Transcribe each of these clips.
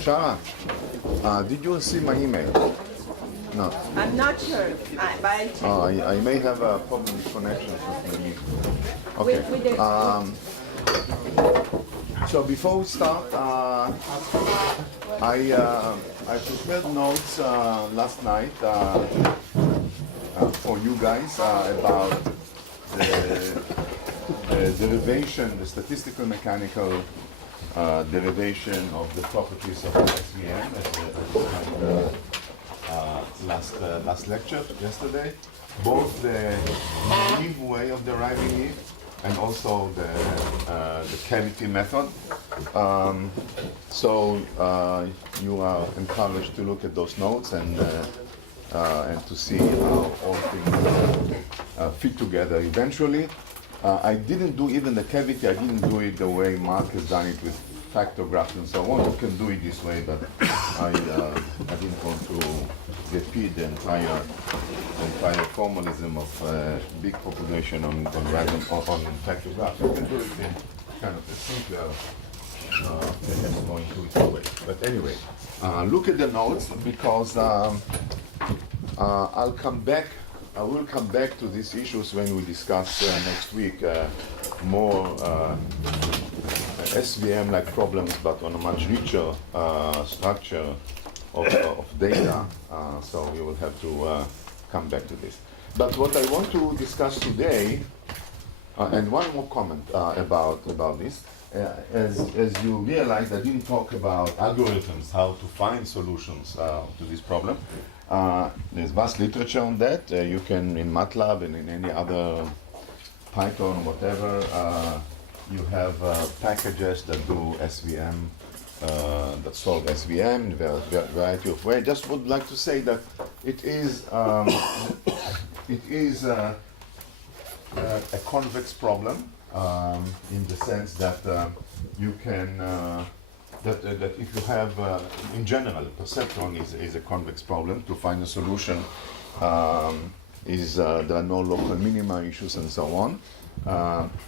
Shara, did you see my email? No. I'm not sure, but I'll check. I may have a problem with connection. Okay. So before we start, I prepared notes last night for you guys about the derivation, the statistical mechanical derivation of the properties of SVM last lecture yesterday. Both the naive way of deriving it and also the cavity method. So you are encouraged to look at those notes and to see how all things fit together eventually. I didn't do even the cavity, I didn't do it the way Mark has done it with factor graphs and so on. You can do it this way, but I didn't want to repeat the entire formalism of big population on random on factor graphs. You can do it in kind of a simpler, perhaps going to it way. But anyway, look at the notes because I will come back to these issues when we discuss next week more SVM-like problems, but on a much richer structure of data. So you will have to come back to this. But what I want to discuss today, and one more comment about this, as you realize, I didn't talk about algorithms, how to find solutions to this problem. There's vast literature on that. You can, in MATLAB and in any other Python, whatever, you have packages that do SVM, that solve SVM in a variety of ways. Just would like to say that it is a convex problem in the sense that you can that if you have, in general, perceptron is a convex problem. To find a solution, there are no local minima issues and so on.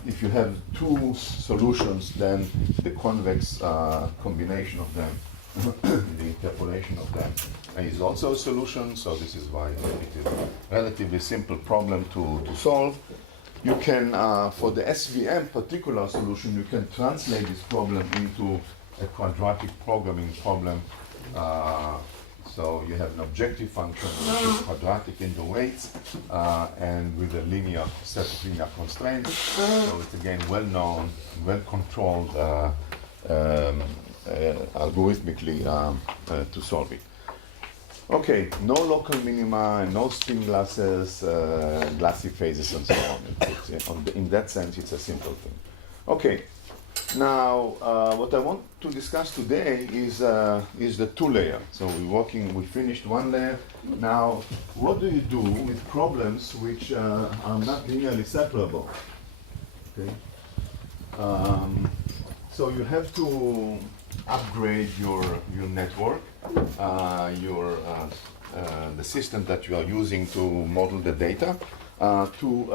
If you have two solutions, then the convex combination of them, the interpolation of them, is also a solution. So this is why it is a relatively simple problem to solve. You can, for the SVM particular solution, you can translate this problem into a quadratic programming problem. So you have an objective function which is quadratic in the weights and with a linear set of linear constraints. So it's again well-known, well-controlled algorithmically to solve it. Okay, no local minima, no spin glasses, glassy phases, and so on. In that sense, it's a simple thing. Okay. Now, what I want to discuss today is the two layer. So we finished one layer. Now, what do you do with problems which are not linearly separable? Okay. So you have to upgrade your network, the system that you are using to model the data, to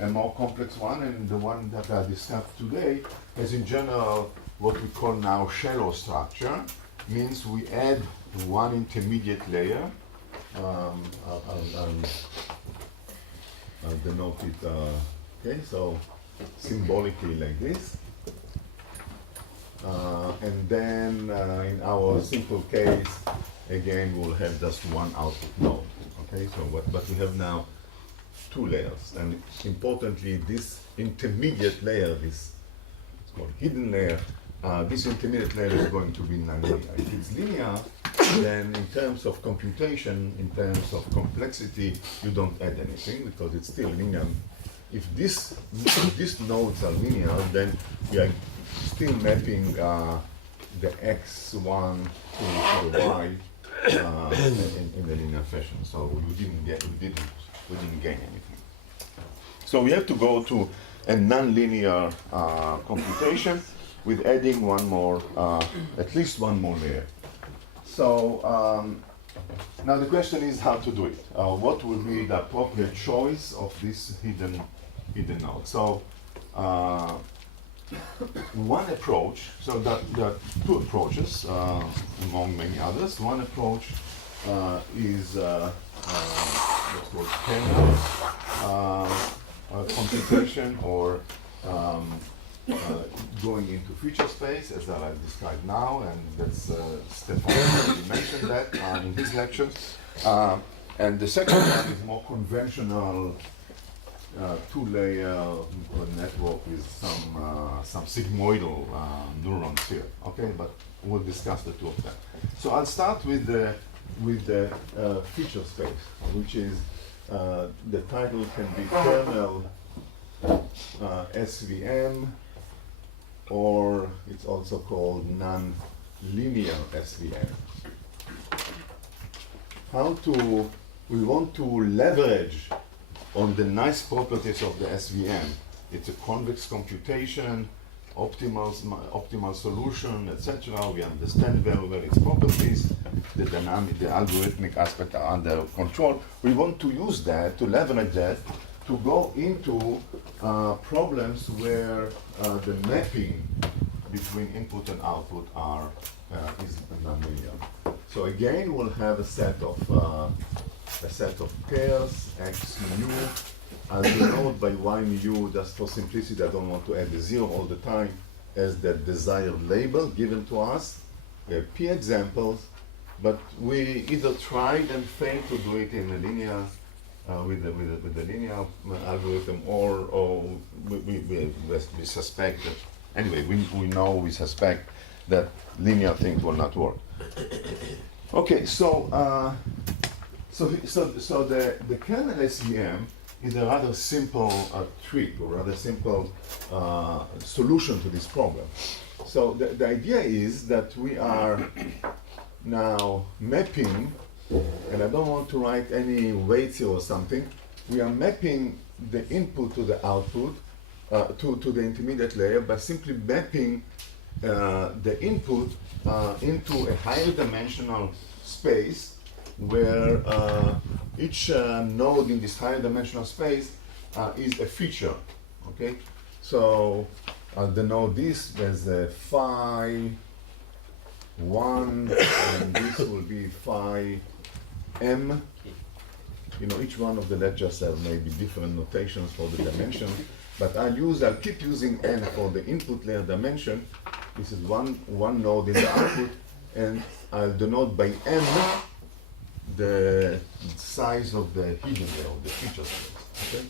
a more complex one, and the one that I discussed today is in general what we call now shallow structure. Means we add one intermediate layer. I'll denote it, okay, so symbolically like this. And then in our simple case, again, we'll have just one output node. Okay, so but we have now two layers, and importantly, this intermediate layer, this it's called hidden layer. This intermediate layer is going to be nonlinear. If it's linear, then in terms of computation, in terms of complexity, you don't add anything because it's still linear. If these nodes are linear, then we are still mapping the x1 to the y in the linear fashion. So we didn't gain anything. So we have to go to a non-linear computation with adding one more, at least one more layer. So now the question is how to do it. What will be the appropriate choice of this hidden node? So one approach, so there are two approaches among many others. One approach is what's called kernel computation, or going into feature space, as I described now, and that's Stefan already mentioned that in his lectures. And the second one is more conventional two-layer network with some sigmoidal neurons here. Okay, but we'll discuss the two of them. So I'll start with the feature space, which is the title can be kernel SVM, or it's also called non-linear SVM. We want to leverage on the nice properties of the SVM. It's a convex computation, optimal solution, etc. We understand very well its properties. The dynamic, the algorithmic aspect are under control. We want to use that, to leverage that, to go into problems where the mapping between input and output is nonlinear. So again, we'll have a set of pairs, x mu. I'll denote by y mu, just for simplicity. I don't want to add the zero all the time, as the desired label given to us. We have p examples, but we either tried and failed to do it in a linear with the linear algorithm, or we suspect that. Anyway, we suspect that linear things will not work. Okay, so the kernel SVM is a rather simple trick, or rather simple solution to this problem. So the idea is that we are now mapping, and I don't want to write any weights here or something. We are mapping the input to the output, to the intermediate layer, by simply mapping the input into a higher dimensional space, where each node in this higher dimensional space is a feature. Okay, so I'll denote this as a phi 1, and this will be phi m. You know, each one of the lectures have maybe different notations for the dimension, but I'll keep using n for the input layer dimension. This is one node in the output, and I'll denote by m the size of the hidden layer, of the feature space. Okay?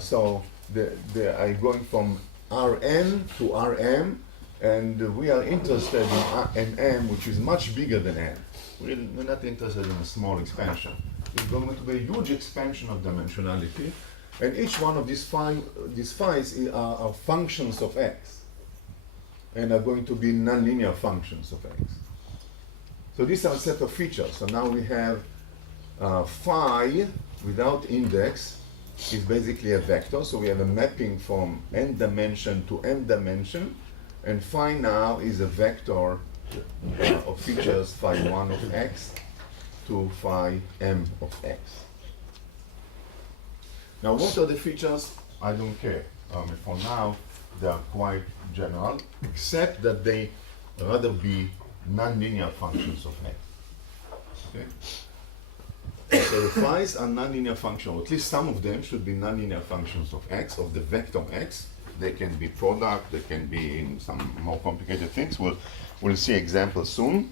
So I'm going from Rn to Rm, and we are interested in m, which is much bigger than n. We're not interested in a small expansion. It's going to be a huge expansion of dimensionality, and each one of these phis are functions of x, and are going to be nonlinear functions of x. So these are a set of features. So now we have phi without index is basically a vector. So we have a mapping from n dimension to m dimension, and phi now is a vector of features phi 1 of x to phi m of x. Now, what are the features? I don't care. For now, they are quite general, except that they rather be nonlinear functions of x. Okay? So the phi's are nonlinear functions, or at least some of them should be nonlinear functions of x, of the vector x. They can be product, they can be in some more complicated things. We'll see examples soon.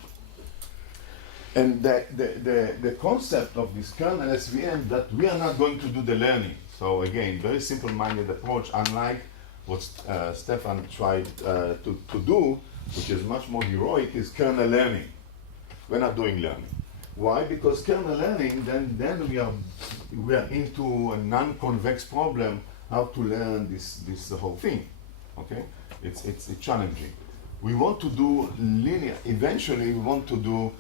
And the concept of this kernel SVM, that we are not going to do the learning. So again, very simple-minded approach, unlike what Stefan tried to do, which is much more heroic, is kernel learning. We're not doing learning. Why? Because kernel learning, then we are into a non-convex problem, how to learn this whole thing. Okay, it's challenging. We want to do linear. Eventually, we want to do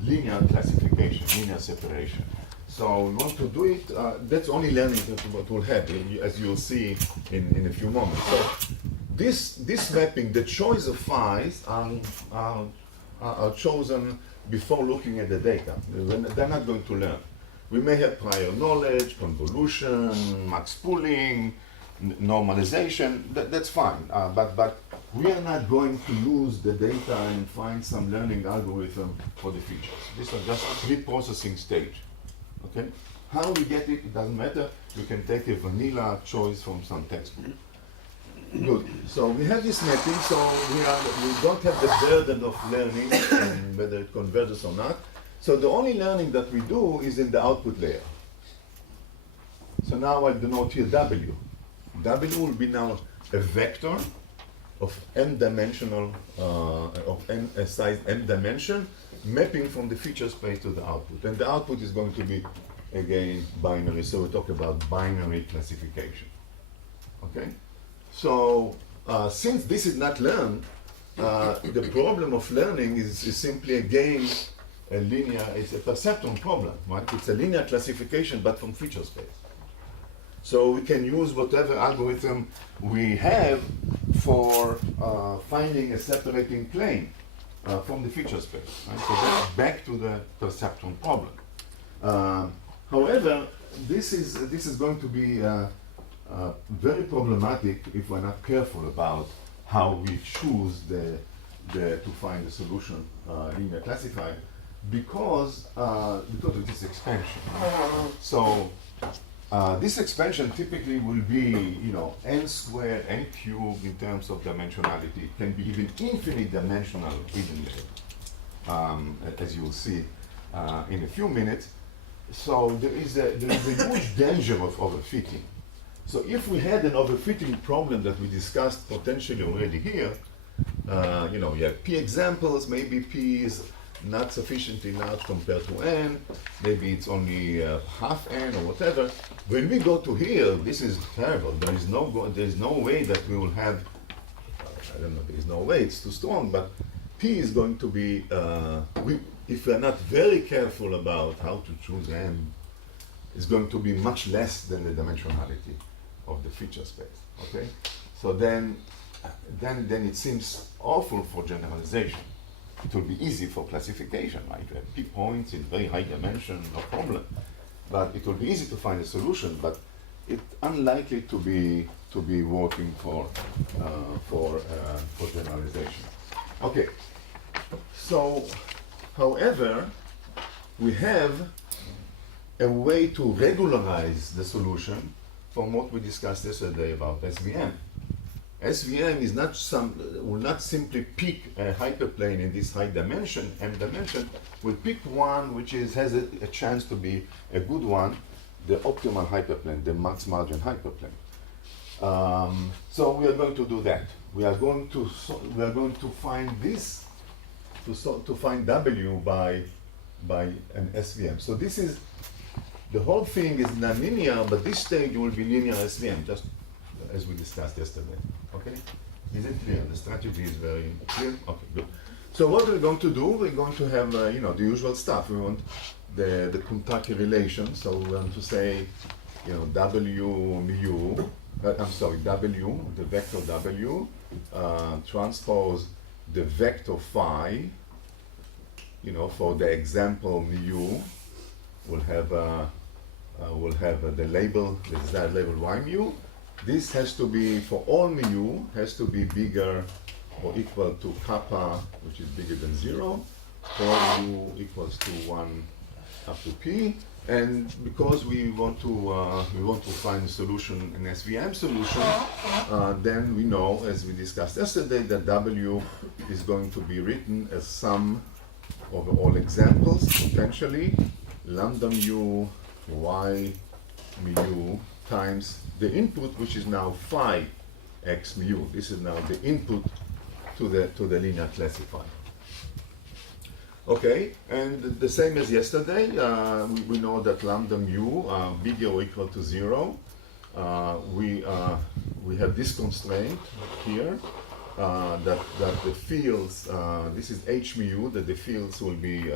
linear classification, linear separation. So we want to do it. That's only learning that what we'll have, as you'll see in a few moments. So this mapping, the choice of phi's are chosen before looking at the data. They're not going to learn. We may have prior knowledge, convolution, max pooling, normalization, that's fine. But we are not going to use the data and find some learning algorithm for the features. These are just pre-processing stage. Okay? How we get it, it doesn't matter. You can take a vanilla choice from some textbook. Good. So we have this mapping, so we don't have the burden of learning, and whether it converges or not. So the only learning that we do is in the output layer. So now I denote here W. W will be now a vector of n-dimensional, of n size n dimension, mapping from the feature space to the output. And the output is going to be, again, binary. So we talk about binary classification. Okay? So since this is not learned, the problem of learning is simply again a linear, it's a perceptron problem, right? It's a linear classification, but from feature space. So we can use whatever algorithm we have for finding a separating plane from the feature space. Right? So that's back to the perceptron problem. However, this is going to be very problematic if we're not careful about how we choose to find the solution linear classified because of this expansion. So this expansion typically will be, n squared, n cubed in terms of dimensionality. It can be even infinite dimensional evenly, as you will see in a few minutes. So there is a huge danger of overfitting. So if we had an overfitting problem that we discussed potentially already here, you have p examples, maybe p is not sufficiently large compared to n, maybe it's only half n or whatever. When we go to here, this is terrible. There is no way that we will have, I don't know, there is no way, it's too strong, but p is going to be, if we're not very careful about how to choose n, it's going to be much less than the dimensionality of the feature space, okay? So then it seems awful for generalization. It will be easy for classification, right? You have p points in very high dimension, no problem. But it will be easy to find a solution, but it's unlikely to be working for generalization. Okay. So, however, we have a way to regularize the solution from what we discussed yesterday about SVM. SVM is will not simply pick a hyperplane in this high dimension, m dimension, will pick one which has a chance to be a good one, the optimal hyperplane, the max margin hyperplane. So we are going to do that. We are going to find this, to find W by an SVM. So this is, the whole thing is nonlinear, but this stage will be linear SVM, just as we discussed yesterday. Okay? Is it clear? The strategy is very clear? Okay, good. So what we're going to do, we're going to have, the usual stuff. We want the Kuntaki relation. So we want to say, W mu, W, the vector W, transpose the vector phi, for the example mu, we'll have the label, the desired label y mu. This has to be, for all mu, has to be bigger or equal to kappa, which is bigger than 0, for u equals to 1 up to p. And because we want to find a solution, an SVM solution, then we know, as we discussed yesterday, that W is going to be written as sum over all examples, potentially, lambda mu y mu times the input, which is now phi x mu. This is now the input to the linear classifier. Okay, and the same as yesterday, we know that lambda mu bigger or equal to 0. We have this constraint here that the fields, this is h mu, that the fields will be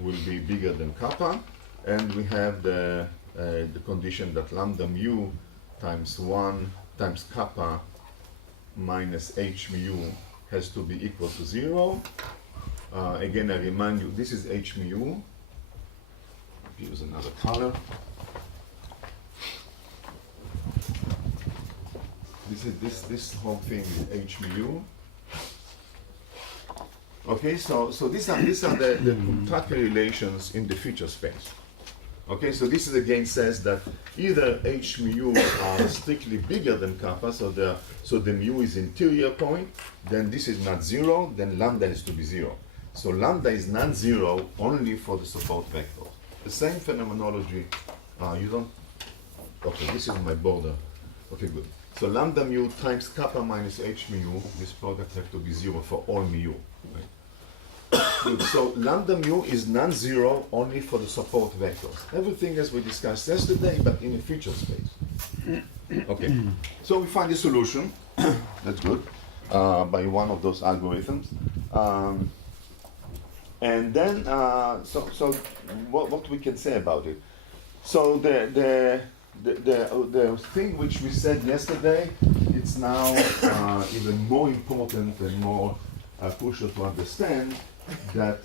bigger than kappa, and we have the condition that lambda mu times 1 times kappa minus h mu has to be equal to 0. Again, I remind you, this is h mu. Use another color. this whole thing is h mu. Okay, so these are the contractual relations in the feature space. Okay, so this is again says that either h mu are strictly bigger than kappa, so the mu is interior point, then this is not zero, then lambda has to be zero. So lambda is non-zero only for the support vectors. The same phenomenology, you don't, okay, this is my border. Okay, good. So lambda mu times kappa minus h mu, this product has to be zero for all mu. Right? Good. So lambda mu is non-zero only for the support vectors. Everything as we discussed yesterday, but in a feature space. Okay, so we find a solution, that's good, by one of those algorithms. And then, so what we can say about it? So the thing which we said yesterday, it's now even more important and more crucial to understand that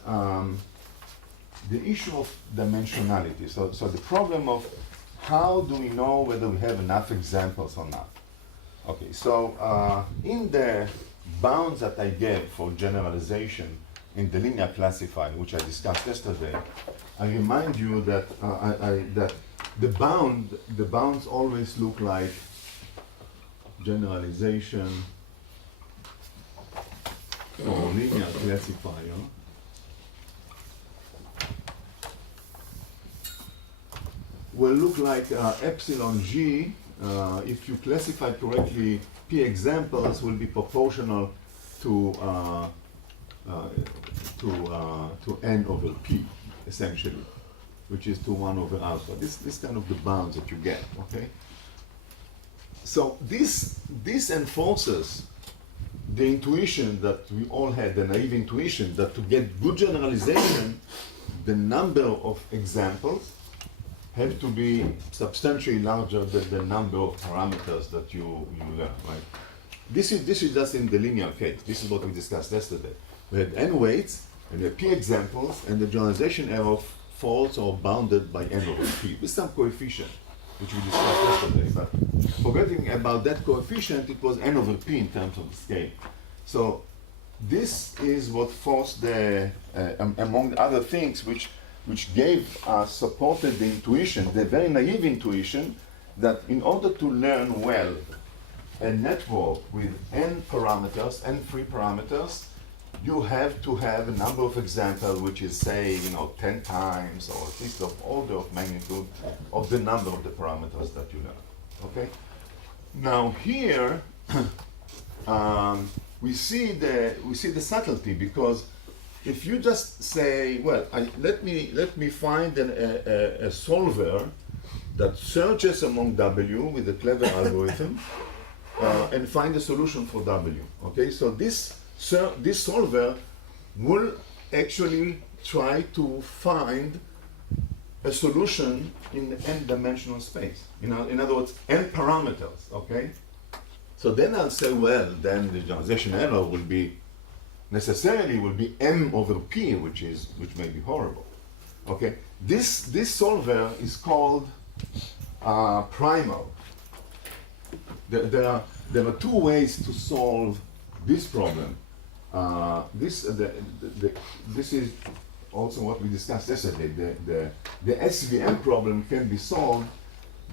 the issue of dimensionality. So the problem of how do we know whether we have enough examples or not? Okay, so in the bounds that I gave for generalization in the linear classifier, which I discussed yesterday, I remind you that that the bounds always look like generalization for linear classifier. Will look like epsilon g. If you classify correctly, p examples will be proportional to n over p, essentially, which is to 1 over alpha. This kind of the bounds that you get, okay? So this enforces the intuition that we all had, the naive intuition, that to get good generalization, the number of examples have to be substantially larger than the number of parameters that you learn, right? This is just in the linear case. This is what we discussed yesterday. We had n weights, and we had p examples, and the generalization error falls or bounded by n over p with some coefficient, which we discussed yesterday. But forgetting about that coefficient, it was n over p in terms of the scale. So this is what forced the, among other things, which gave us, supported the intuition, the very naive intuition, that in order to learn well a network with n parameters, n free parameters, you have to have a number of examples which is, say, 10 times or at least of order of magnitude of the number of the parameters that you learn. Okay? Now here we see the subtlety, because if you just say, well, let me find a solver that searches among W with a clever algorithm and find a solution for W. Okay, so this solver will actually try to find a solution in n-dimensional space. In other words, n parameters. Okay, so then I'll say, well, then the generalization error will be necessarily m over p, which may be horrible. Okay, this solver is called primal. There are two ways to solve this problem. This is also what we discussed yesterday. The SVM problem can be solved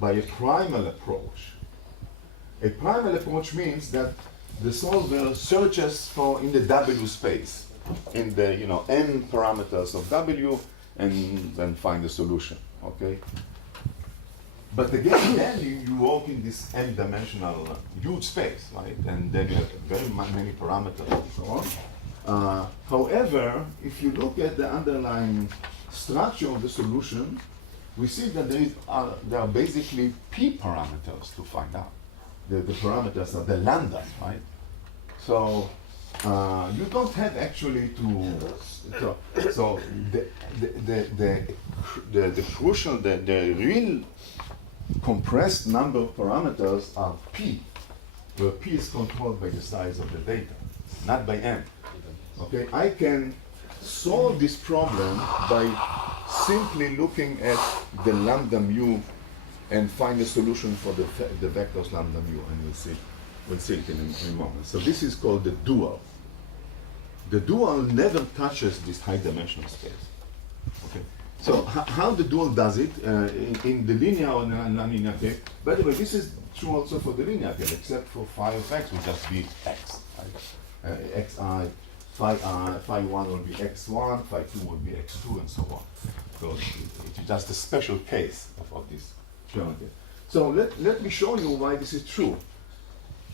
by a primal approach. A primal approach means that the solver searches for in the W space, in the n parameters of W, and then find a solution. Okay. But again, then you work in this n-dimensional huge space, right? And then you have very many parameters and so on. However, if you look at the underlying structure of the solution, we see that there are basically p parameters to find out. The parameters are the lambdas, right? So you don't have actually to. So the crucial, the real compressed number of parameters are p, where p is controlled by the size of the data, not by n. Okay, I can solve this problem by simply looking at the lambda mu and find a solution for the vectors lambda mu, and we'll see. We'll see it in a moment. So this is called the dual. The dual never touches this high dimensional space. Okay. So how the dual does it in the linear or non-linear case? By the way, this is true also for the linear case, except for phi of x will just be x. Right? Xi, phi 1 will be x1, phi 2 will be x2, and so on. So it's just a special case of this geometry. So let me show you why this is true.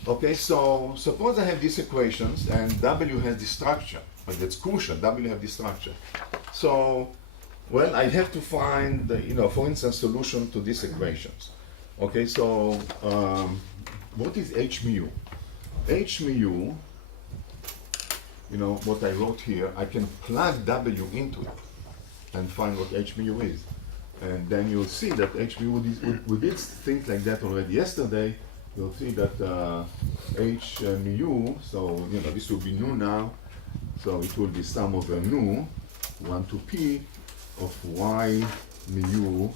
Okay, so suppose I have these equations and W has this structure, but that's crucial, W have this structure. So, well, I have to find, for instance, solution to these equations. Okay, so what is H mu? H mu, what I wrote here, I can plug W into it and find what H mu is. And then you'll see that H mu, we did things like that already yesterday. You'll see that H mu, so this will be nu now, so it will be sum over nu, 1 to p, of y mu,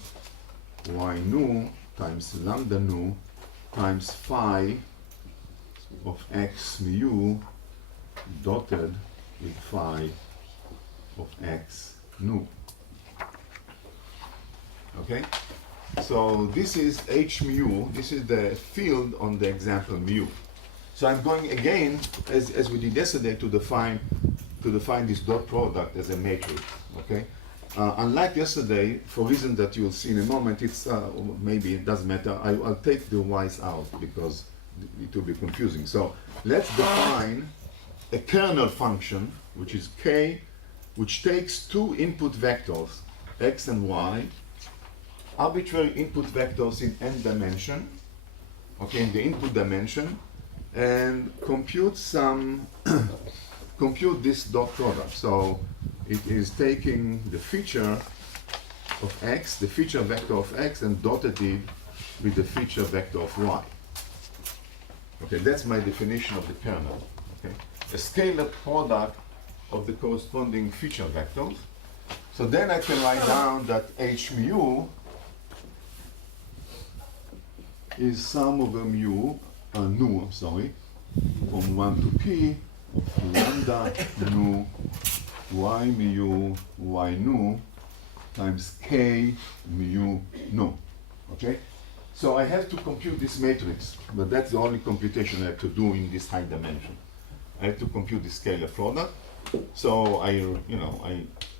y nu, times lambda nu, times phi of x mu, dotted with phi of x nu. Okay? So this is H mu, this is the field on the example mu. So I'm going again, as we did yesterday, to define this dot product as a matrix, okay? Unlike yesterday, for reasons that you'll see in a moment, it's maybe it doesn't matter, I'll take the y's out because it will be confusing. So let's define a kernel function, which is k, which takes two input vectors, x and y, arbitrary input vectors in n dimension, okay, in the input dimension, and compute this dot product. So it is taking the feature of x, the feature vector of x, and dotted it with the feature vector of y. Okay, that's my definition of the kernel. Okay, a scalar product of the corresponding feature vectors. So then I can write down that H mu is sum over nu, from 1 to p of lambda nu y mu y nu times k mu nu. Okay? So I have to compute this matrix, but that's the only computation I have to do in this high dimension. I have to compute the scalar product. So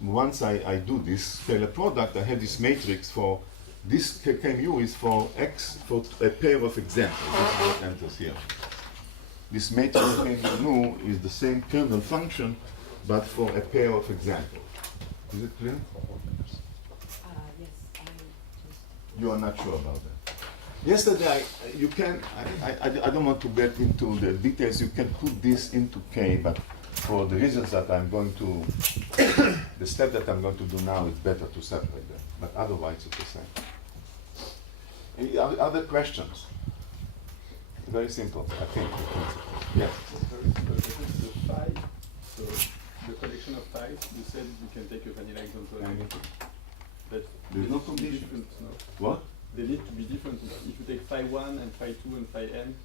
once I do this scalar product, I have this matrix for this k mu is for x, for a pair of examples. This is what enters here. This matrix k mu is the same kernel function, but for a pair of examples. Is it clear? Yes, You are not sure about that. Yesterday, I don't want to get into the details. You can put this into k, but for the reasons that I'm going to, the step that I'm going to do now, it's better to separate them. But otherwise, it's the same. Any other questions? Very simple, I think. Yes. The phi, so the collection of phi's, you said you can take a vanilla example. But there's no condition. Different, no? What? They need to be different. If you take phi 1 and phi 2 and phi n,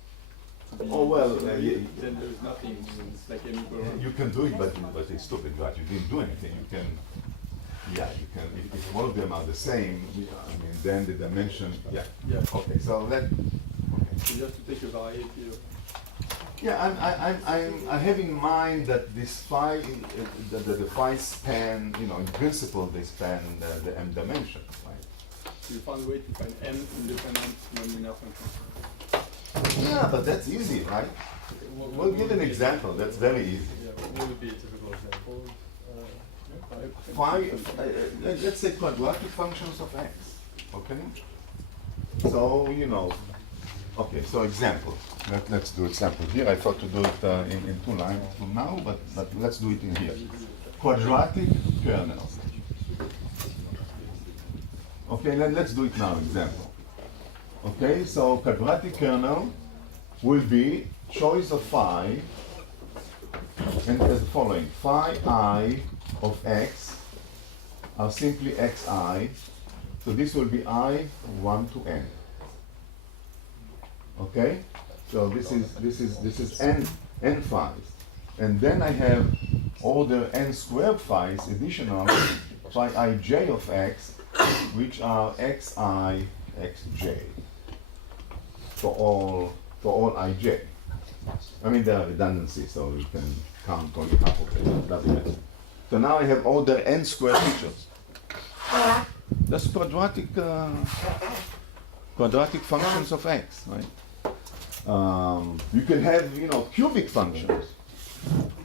Oh well, then there's nothing. It's like m equal. you can do it, but it's stupid, right? You didn't do anything. You can, yeah, you can. If all of them are the same, I mean, then the dimension, yeah. Yeah. Okay, so let. So you have to take a variety of. Yeah, I have in mind that this phi, the phi span, in principle they span the m dimension, right? So you found a way to find n independent nonlinear functions. Yeah, but that's easy, right? We'll give an example. That's very easy. Yeah, what would be a typical example? Let's say quadratic functions of x. Okay. So Okay, so example. Let's do example here. I thought to do it in 2 lines for now, but let's do it in here. Quadratic kernel. Okay, let's do it now, example. Okay, so quadratic kernel will be choice of phi, and as the following. Phi I of x are simply xi, so this will be I 1 to n. Okay? So this is n phi's, and then I have order n squared phi's additional phi ij of x, which are xi xj for all ij. I mean, there are redundancies, so you can count only half of it. It doesn't matter. So now I have order n squared features. That's quadratic functions of x, right? You can have, cubic functions.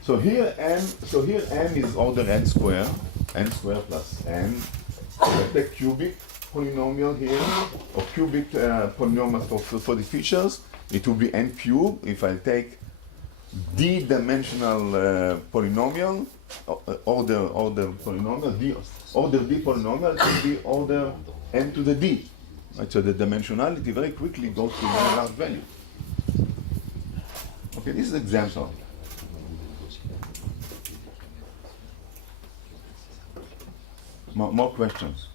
So here n is order n squared plus n. I take cubic polynomial here, or cubic polynomial for the features. It will be n cubed if I take d-dimensional polynomial, order polynomial, order d polynomial, it will be order n to the d. Right, so the dimensionality very quickly goes to a very large value. Okay, this is an example. More questions?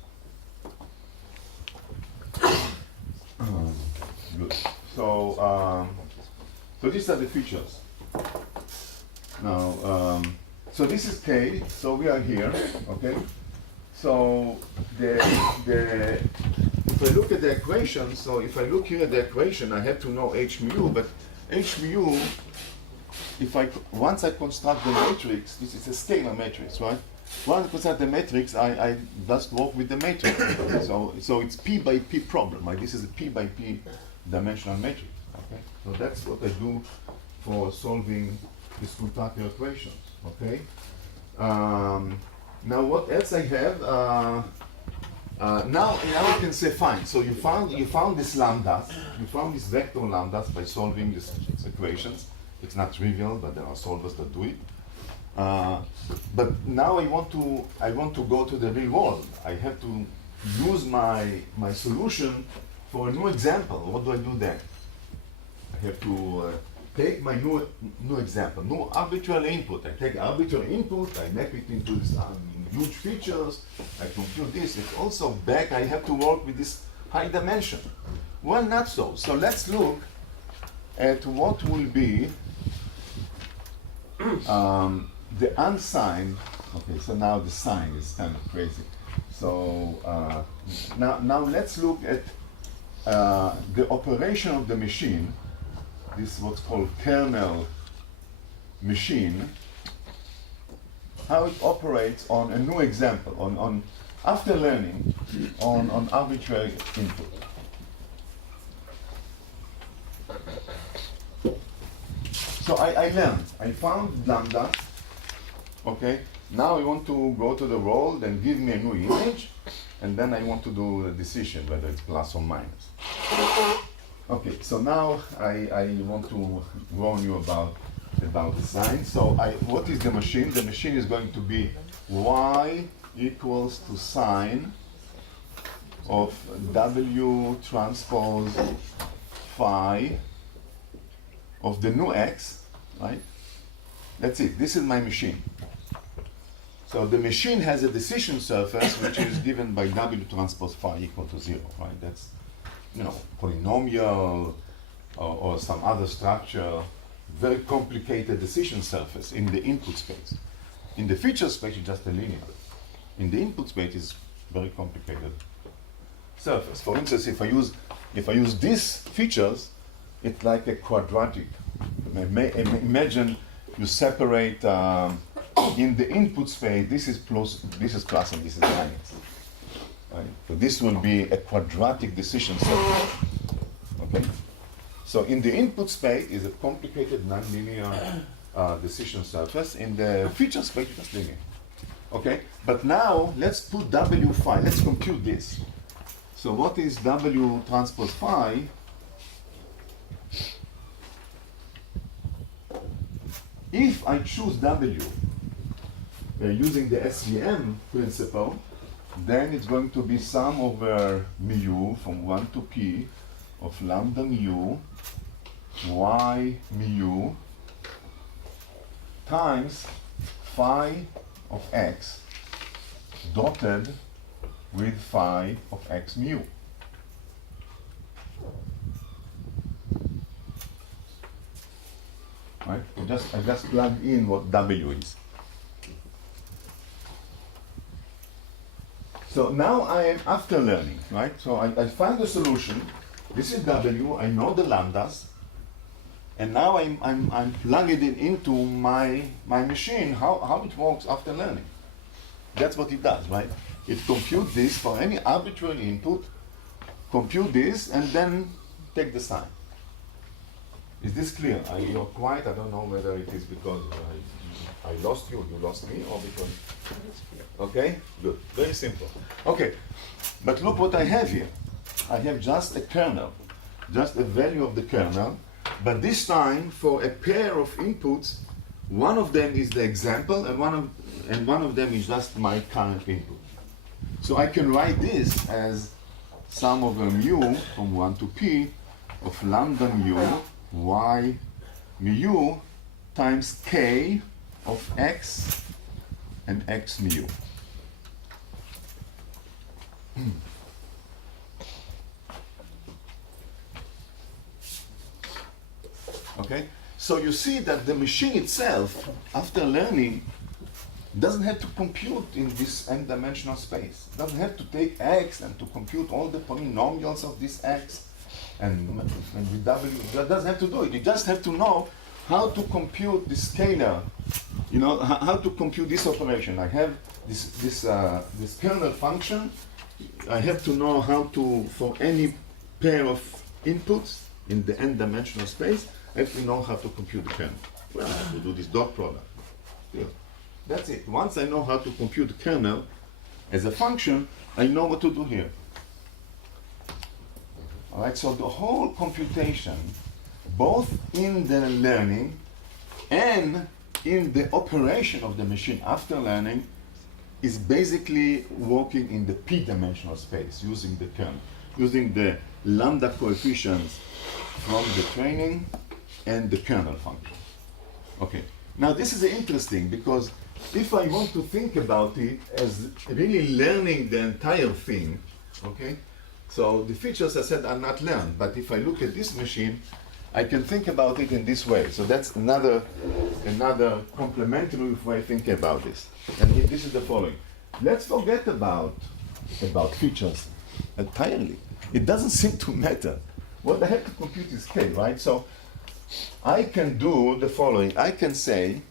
Good. So these are the features. Now, so this is K. So we are here. Okay. So if I look at the equation, so if I look here at the equation, I have to know h mu. But h mu, once I construct the matrix, this is a scalar matrix, right? Once I construct the matrix, I just work with the matrix. So it's p by p problem. Right? This is a p by p dimensional matrix. Okay, so that's what I do for solving these two Tucker equations. Okay. Now what else I have? Now you can say fine. So you found this lambdas. You found this vector lambdas by solving these equations. It's not trivial, but there are solvers that do it. But now I want to go to the real world. I have to use my solution for a new example. What do I do then? I have to take my new example, new arbitrary input. I take arbitrary input, I map it into this huge features, I compute this. It's also back, I have to work with this high dimension. Well, not so. So let's look at what will be the unsigned. Okay, so now the sign is kind of crazy. So now let's look at the operation of the machine. This is what's called kernel machine. How it operates on a new example, on after learning on arbitrary input. So I learned, I found lambda. Okay, now I want to go to the world and give me a new image, and then I want to do a decision whether it's plus or minus. Okay, so now I want to warn you about the sign. So what is the machine? The machine is going to be y equals to sine of W transpose phi of the new x, right? That's it. This is my machine. So the machine has a decision surface which is given by W transpose phi equal to 0, right? That's, polynomial or some other structure, very complicated decision surface in the input space. In the feature space, it's just a linear. In the input space, it's very complicated surface. For instance, if I use these features, it's like a quadratic. Imagine you separate in the input space. This is plus, and this is minus. Right? So this will be a quadratic decision surface. Okay. So in the input space is a complicated nonlinear decision surface. In the feature space, it's just linear. Okay. But now let's put W phi. Let's compute this. So what is W transpose phi? If I choose W using the SVM principle, then it's going to be sum over mu from 1 to p of lambda mu y mu times phi of x dotted with phi of x mu. I just plug in what W is. So now I am after learning, right? So I find the solution. This is W. I know the lambdas, and now I'm plugging it into my machine. How it works after learning? That's what it does, right? It computes this for any arbitrary input, compute this, and then take the sign. Is this clear? You're quiet. I don't know whether it is because I lost you, you lost me, or because. Okay, good. Very simple. Okay, but look what I have here. I have just a kernel, just a value of the kernel, but this time for a pair of inputs, one of them is the example, and one of them is just my current input. So I can write this as sum over mu from 1 to p of lambda mu y mu times k of x and x mu. Okay, so you see that the machine itself, after learning, doesn't have to compute in this n-dimensional space. It doesn't have to take x and to compute all the polynomials of this x and with w. It doesn't have to do it. You just have to know how to compute the scalar. You know how to compute this operation. I have this kernel function. I have to know how to, for any pair of inputs in the n-dimensional space, I have to know how to compute the kernel. Well, I have to do this dot product. Yeah. That's it. Once I know how to compute the kernel as a function, I know what to do here. All right, so the whole computation, both in the learning and in the operation of the machine after learning, is basically working in the p-dimensional space using the kernel, using the lambda coefficients from the training and the kernel function. Okay, now this is interesting because if I want to think about it as really learning the entire thing, okay, so the features I said are not learned, but if I look at this machine, I can think about it in this way. So that's another complementary way of thinking about this. And this is the following. Let's forget about features entirely. It doesn't seem to matter. What I have to compute is k, right? So I can do the following. I can say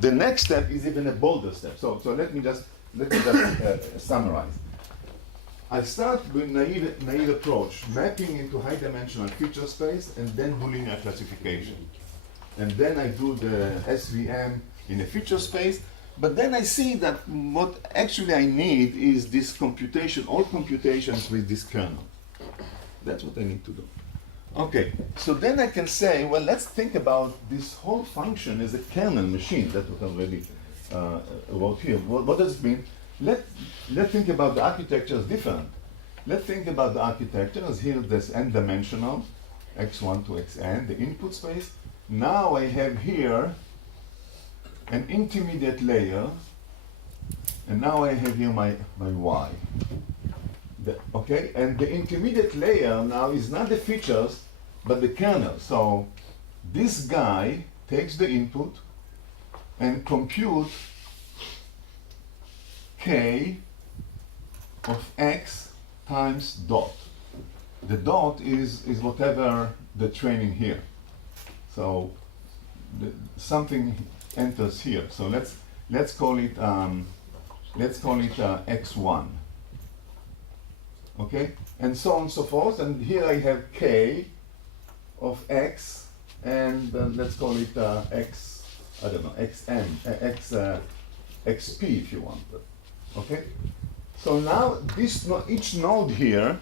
the next step is even a bolder step. So let me just summarize. I start with naive approach, mapping into high-dimensional feature space, and then Boolean classification. And then I do the SVM in a feature space. But then I see that what actually I need is this computation, all computations with this kernel. That's what I need to do. Okay, so then I can say, well, let's think about this whole function as a kernel machine. That's what I already wrote here. What does it mean? Let's think about the architecture as different. Let's think about the architecture as here there's n-dimensional, x1 to xn, the input space. Now I have here an intermediate layer, and now I have here my y. Okay, and the intermediate layer now is not the features, but the kernel. So this guy takes the input and compute k of x times dot. The dot is whatever the training here. So something enters here. So let's call it x1. Okay, and so on and so forth. And here I have k of x, and let's call it x. I don't know, xn, xp if you want. Okay. So now each node here,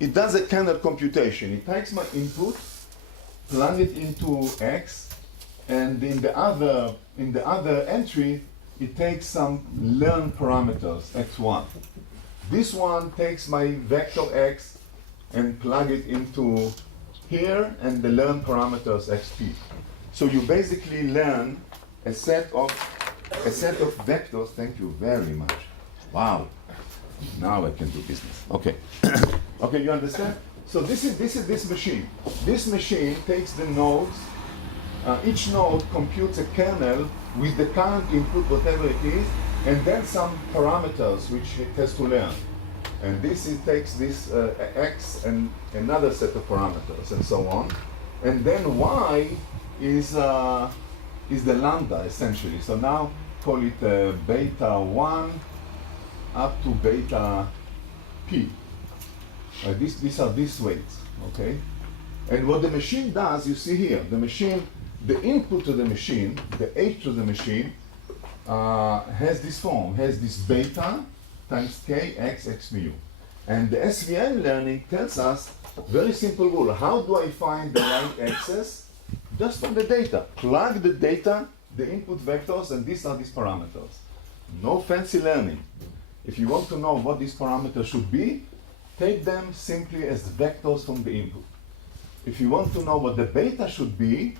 it does a kind of computation. It takes my input, plug it into x, and in the other entry, it takes some learn parameters, x1. This one takes my vector x and plug it into here, and the learn parameters xp. So you basically learn a set of vectors. Thank you very much. Wow. Now I can do business. Okay. Okay, you understand? So this is this machine. This machine takes the nodes. Each node computes a kernel with the current input, whatever it is, and then some parameters which it has to learn. And this it takes this x and another set of parameters and so on. And then y is the lambda essentially. So now call it beta 1 up to beta p. These are these weights, okay? And what the machine does, you see here, the input to the machine, the h to the machine, has this form, has this beta times k x mu. And the SVM learning tells us very simple rule. How do I find the right axis? Just from the data. Plug the data, the input vectors, and these are these parameters. No fancy learning. If you want to know what these parameters should be, take them simply as vectors from the input. If you want to know what the beta should be,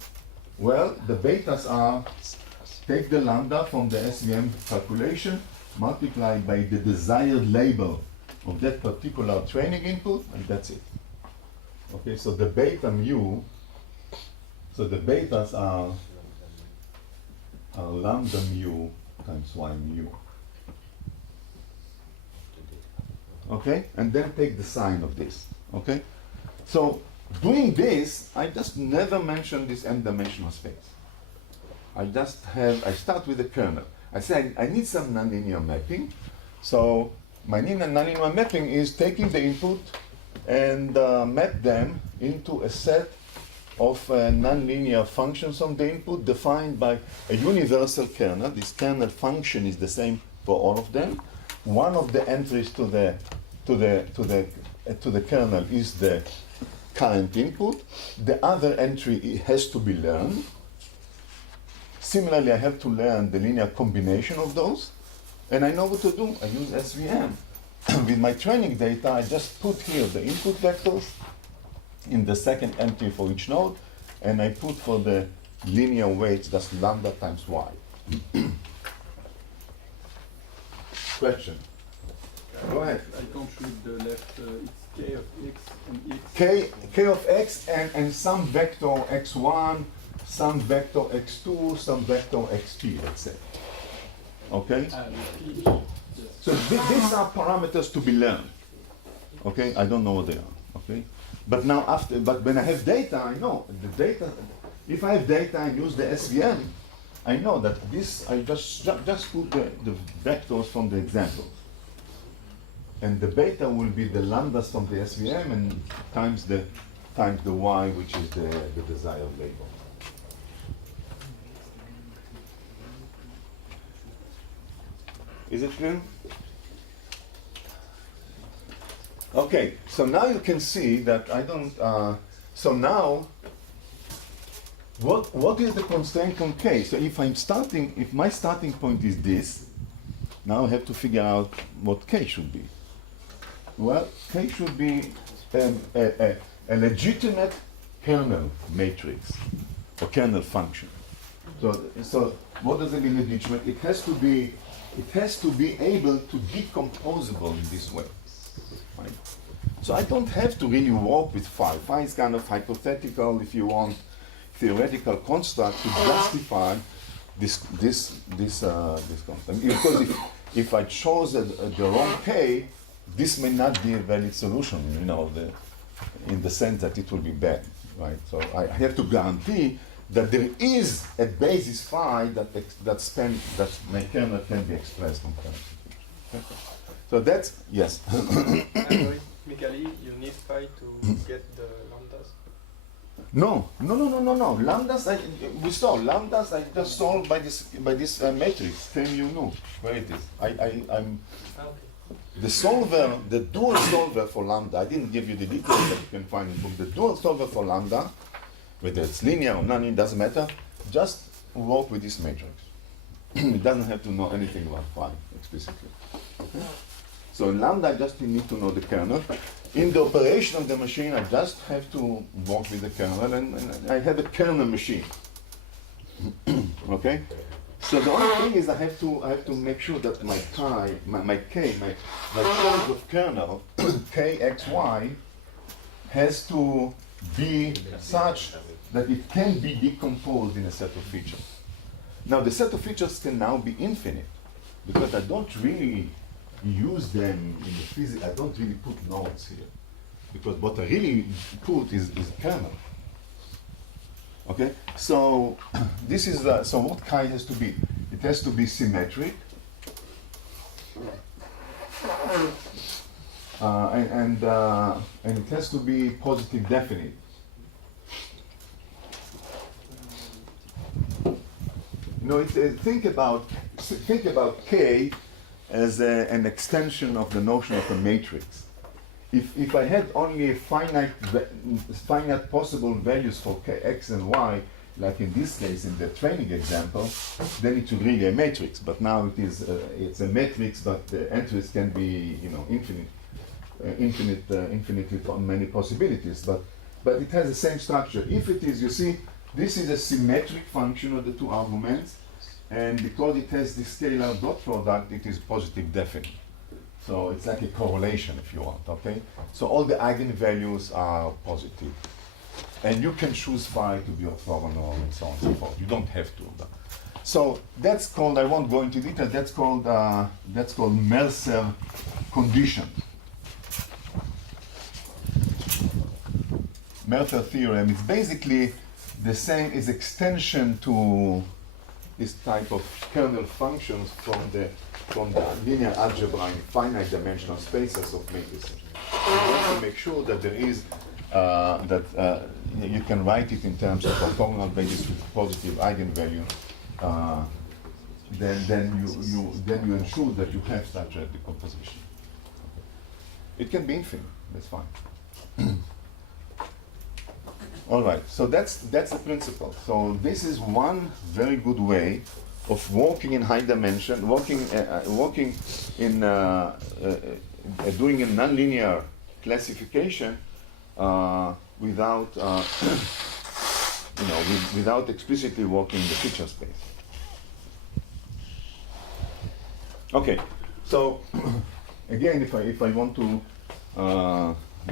well, the betas are, take the lambda from the SVM calculation, multiplied by the desired label of that particular training input, and that's it. Okay, so the beta mu, so the betas are lambda mu times y mu. Okay, and then take the sign of this. Okay, so doing this, I just never mention this n-dimensional space. I start with the kernel. I say I need some nonlinear mapping. So my nonlinear mapping is taking the input and map them into a set of nonlinear functions on the input defined by a universal kernel. This kernel function is the same for all of them. One of the entries to the kernel is the current input. The other entry has to be learned. Similarly, I have to learn the linear combination of those, and I know what to do. I use SVM. With my training data, I just put here the input vectors in the second entry for each node, and I put for the linear weights, that's lambda times y. Question? Go ahead. I compute the left, it's k of x and x. K of x and some vector x1, some vector x2, some vector xp, let's say. Okay? P, yes. So these are parameters to be learned. Okay? I don't know what they are. Okay? But now but when I have data, I know the data. If I have data and use the SVM, I know that this, I just put the vectors from the example. And the beta will be the lambdas from the SVM and times the y, which is the desired label. Is it clear? Okay, so now you can see that I don't, so now, what is the constraint on K? So if my starting point is this, now I have to figure out what K should be. Well, K should be a legitimate kernel matrix or kernel function. So what does it mean legitimate? It has to be able to decomposable in this way. Right? So I don't have to really work with phi. Phi is kind of hypothetical, if you want, theoretical construct to justify this concept. Because if I chose the wrong K, this may not be a valid solution, in the sense that it will be bad, right? So I have to guarantee that there is a basis phi that my kernel can be expressed in terms. Okay. So that's, yes. Algorithmically, you need phi to get the lambdas? No. Lambdas, we saw lambdas. I just solved by this matrix. Tell you know where it is. I'm the solver, the dual solver for lambda. I didn't give you the details that you can find in the book. The dual solver for lambda, whether it's linear or non-linear, doesn't matter. Just work with this matrix. It doesn't have to know anything about phi explicitly. Okay? So in lambda, I just need to know the kernel. In the operation of the machine, I just have to work with the kernel, and I have a kernel machine. Okay? So the only thing is I have to make sure that my closed of kernel kxy has to be such that it can be decomposed in a set of features. Now the set of features can now be infinite because I don't really use them in the physics. I don't really put nodes here because what I really put is kernel. Okay, so this is so what chi has to be? It has to be symmetric, and it has to be positive definite. You know, think about K as an extension of the notion of a matrix. If I had only finite possible values for K, X and Y, like in this case in the training example, then it's really a matrix. But now it's a matrix, but the entries can be, you know, infinitely many possibilities. But it has the same structure. If it is, you see, this is a symmetric function of the two arguments, and because it has the scalar dot product, it is positive definite. So it's like a correlation, if you want, okay? So all the eigenvalues are positive. And you can choose phi to be orthogonal and so on and so forth. You don't have to. So that's called, I won't go into detail, that's called Mercer condition. Mercer theorem is basically the same as extension to this type of kernel functions from the linear algebra in finite dimensional spaces of matrices. You want to make sure that there is you can write it in terms of orthogonal basis with positive eigenvalue. Then you ensure that you have such a decomposition. It can be infinite. That's fine. All right, so that's the principle. So this is one very good way of working in high dimension, working in doing a nonlinear classification without without explicitly working in the feature space. Okay, so again, if I want to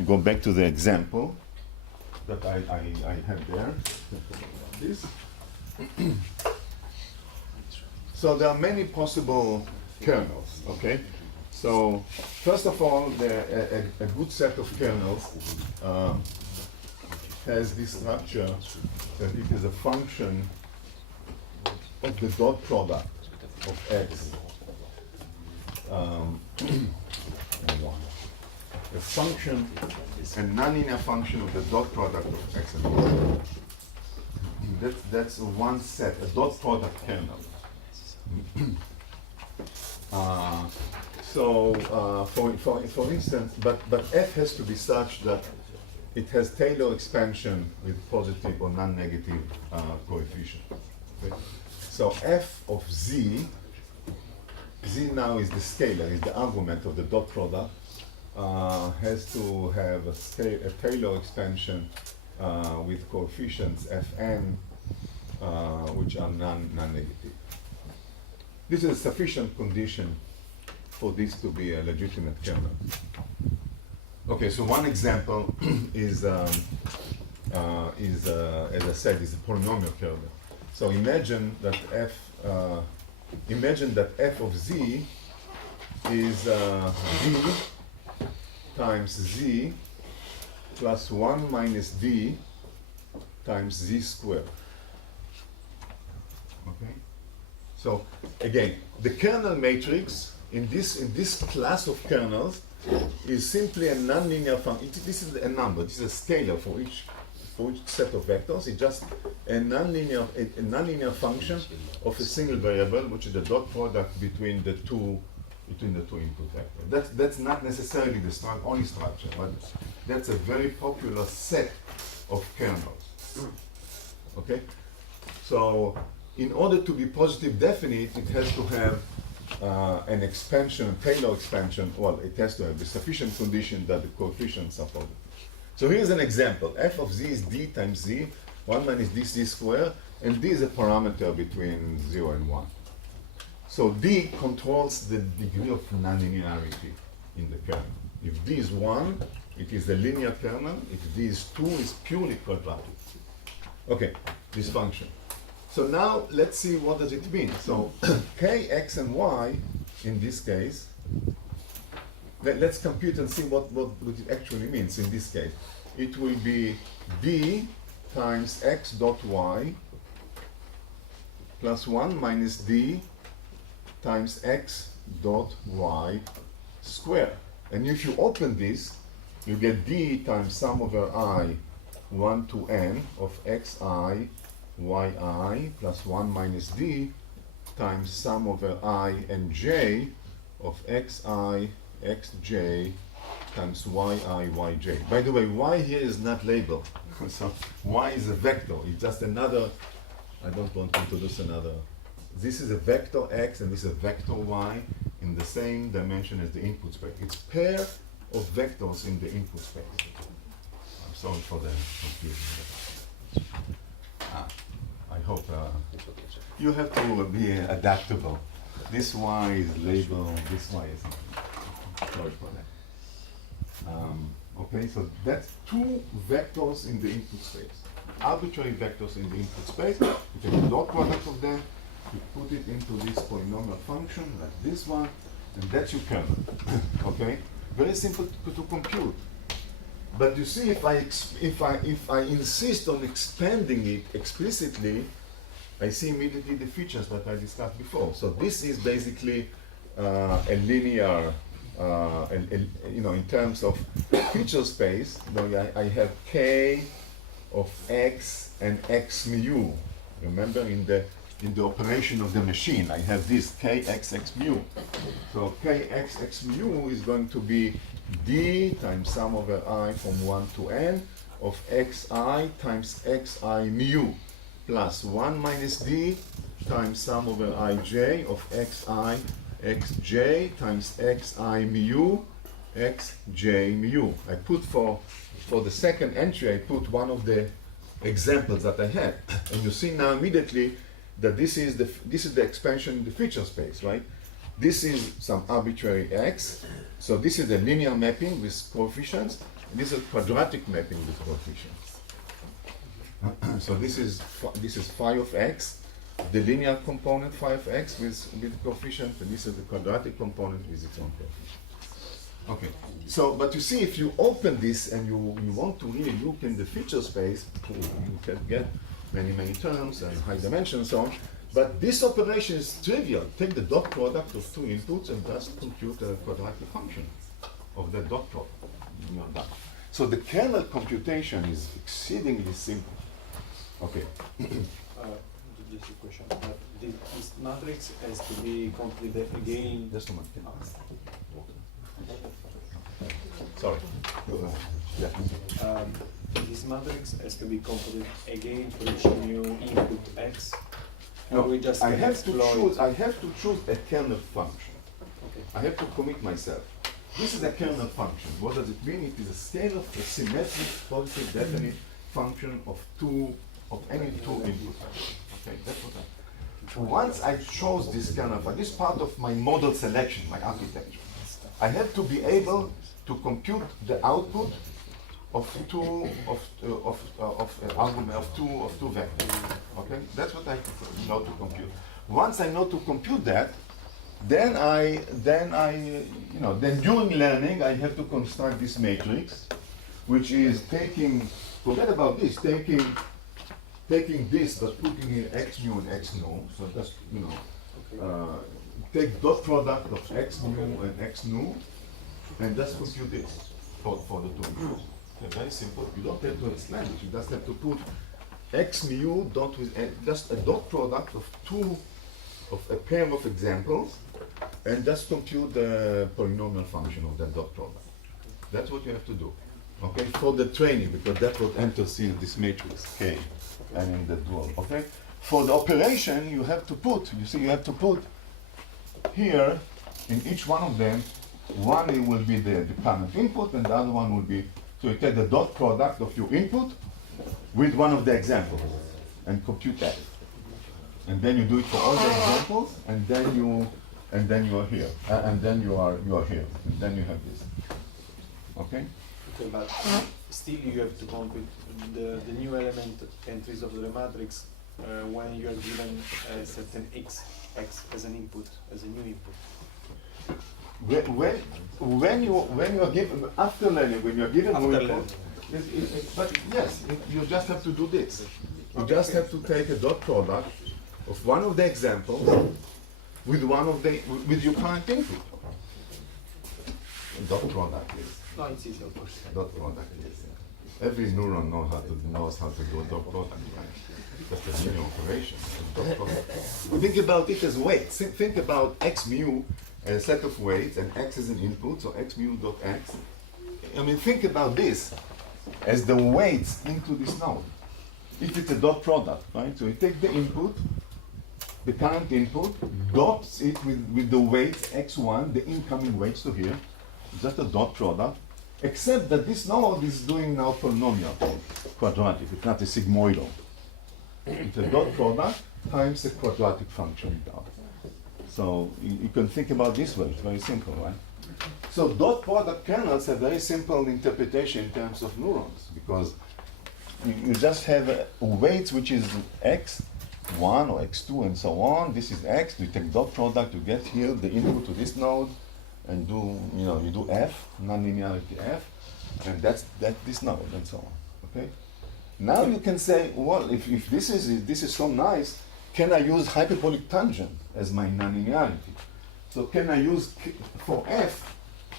go back to the example that I had there. This. So there are many possible kernels, okay? So first of all, a good set of kernels has this structure that it is a function of the dot product of x. A function, a nonlinear function of the dot product of x and y. That's one set, a dot product kernel. For instance, but f has to be such that it has Taylor expansion with positive or non-negative coefficient. Okay? So f of z now is the scalar, is the argument of the dot product. Has to have a Taylor expansion with coefficients fn, which are non-negative. This is a sufficient condition for this to be a legitimate kernel. Okay, so one example is as I said, is a polynomial kernel. So imagine that f of z is d times z plus 1 minus d times z squared. Okay. So again, the kernel matrix in this class of kernels is simply a nonlinear function. This is a number. This is a scalar for each set of vectors. It's just a nonlinear function of a single variable, which is the dot product between the two input vectors. That's not necessarily the only structure, but that's a very popular set of kernels. Okay, so in order to be positive definite, it has to have an expansion, Taylor expansion. Well, it has to have the sufficient condition that the coefficients are positive. So here's an example. F of z is d times z, 1 minus d z squared, and d is a parameter between 0 and 1. So D controls the degree of nonlinearity in the kernel. If D is 1, it is a linear kernel. If D is 2, it's purely quadratic. Okay, this function. So now let's see what does it mean. So k, x, and y, in this case, let's compute and see what it actually means in this case. It will be d times x dot y plus 1 minus d times x dot y squared. And if you open this, you get d times sum over I 1 to n of xi yi plus 1 minus d times sum over I and j of xi xj times yi yj. By the way, y here is not labeled. So y is a vector. It's just another, I don't want to introduce another. This is a vector x and this is a vector y in the same dimension as the input space. It's pair of vectors in the input space. I'm sorry for the confusion. I hope you have to be adaptable. This y is labeled, this y isn't. Sorry for that. Okay, so that's two vectors in the input space. Arbitrary vectors in the input space. You take the dot product of them, you put it into this polynomial function, like this one, and that's your kernel. Okay? Very simple to compute. But you see, if I insist on expanding it explicitly, I see immediately the features that I discussed before. So this is basically a linear, in terms of feature space. I have k of x and x mu. Remember, in the operation of the machine, I have this k x x mu. So k x x mu is going to be d times sum over I from 1 to n of xi times xi mu plus 1 minus d times sum over ij of xi xj times xi mu xj mu. I put for the second entry, I put one of the examples that I had, and you see now immediately that this is the expansion in the feature space, right? This is some arbitrary x, so this is a linear mapping with coefficients, and this is a quadratic mapping with coefficients. So this is phi of x, the linear component phi of x with coefficient, and this is the quadratic component with its own coefficient. Okay, so but you see, if you open this and you want to really look in the feature space, you can get many terms and high dimensions and so on. But this operation is trivial. Take the dot product of two inputs and just compute a quadratic function of that dot product. You're done. So the kernel computation is exceedingly simple. Okay. Just a question. This matrix has to be completed again. Just a moment. Sorry. Yeah. This matrix has to be completed again for each new input x. No, we just I can have to exploit- choose a kernel function. Okay. I have to commit myself. This is a kernel function. What does it mean? It is a scale of a symmetric, positive, definite function of any two inputs. Okay, that's what I. Once I chose this kernel function, this is part of my model selection, my architecture. I have to be able to compute the output of two vectors. Okay, that's what I know to compute. Once I know to compute that, then during learning I have to construct this matrix, which is forget about this, taking this but putting in x mu and x nu. So just take dot product of x mu and x nu, and just compute this for the two inputs. Okay, very simple. You don't have to explain it. You just have to put x mu dot with just a dot product of a pair of examples, and just compute the polynomial function of that dot product. That's what you have to do. Okay, for the training, because that's what enters in this matrix K and in the dual. Okay, for the operation you have to put. You see, you have to put here in each one of them. One it will be the current input, and the other one will be. So you take the dot product of your input with one of the examples and compute that. and then you do it for all the examples, and then you are here, and then you are here, and then you have this. Okay. Okay, but still you have to compute the new element entries of the matrix when you are given a certain x as an input, as a new input. When you are given after learning, when you are given After new learning. input, but yes, you just have to do this. You just have to take a dot product of one of the examples with with your current input. Dot product is. No, it's easy, of course. Dot product is. Every neuron knows how to do a dot product. Right? Just a linear operation. Dot product. Think about it as weights. Think about x mu as a set of weights, and x is an input, so x mu dot x. I mean, think about this as the weights into this node. If it's a dot product, right? So you take the input, the current input, dots it with the weights x1, the incoming weights to here, just a dot product, except that this node is doing now polynomial, quadratic, it's not a sigmoidal. It's a dot product times a quadratic function dot. So you can think about this way, it's very simple, right? So dot product kernels have very simple interpretation in terms of neurons, because you just have weights which is x1 or x2 and so on. This is x. You take dot product, you get here the input to this node, and you do f, nonlinearity f, and that's this node and so on. Okay. Now you can say, well, if this is so nice, can I use hyperbolic tangent as my nonlinearity? So can I use for f?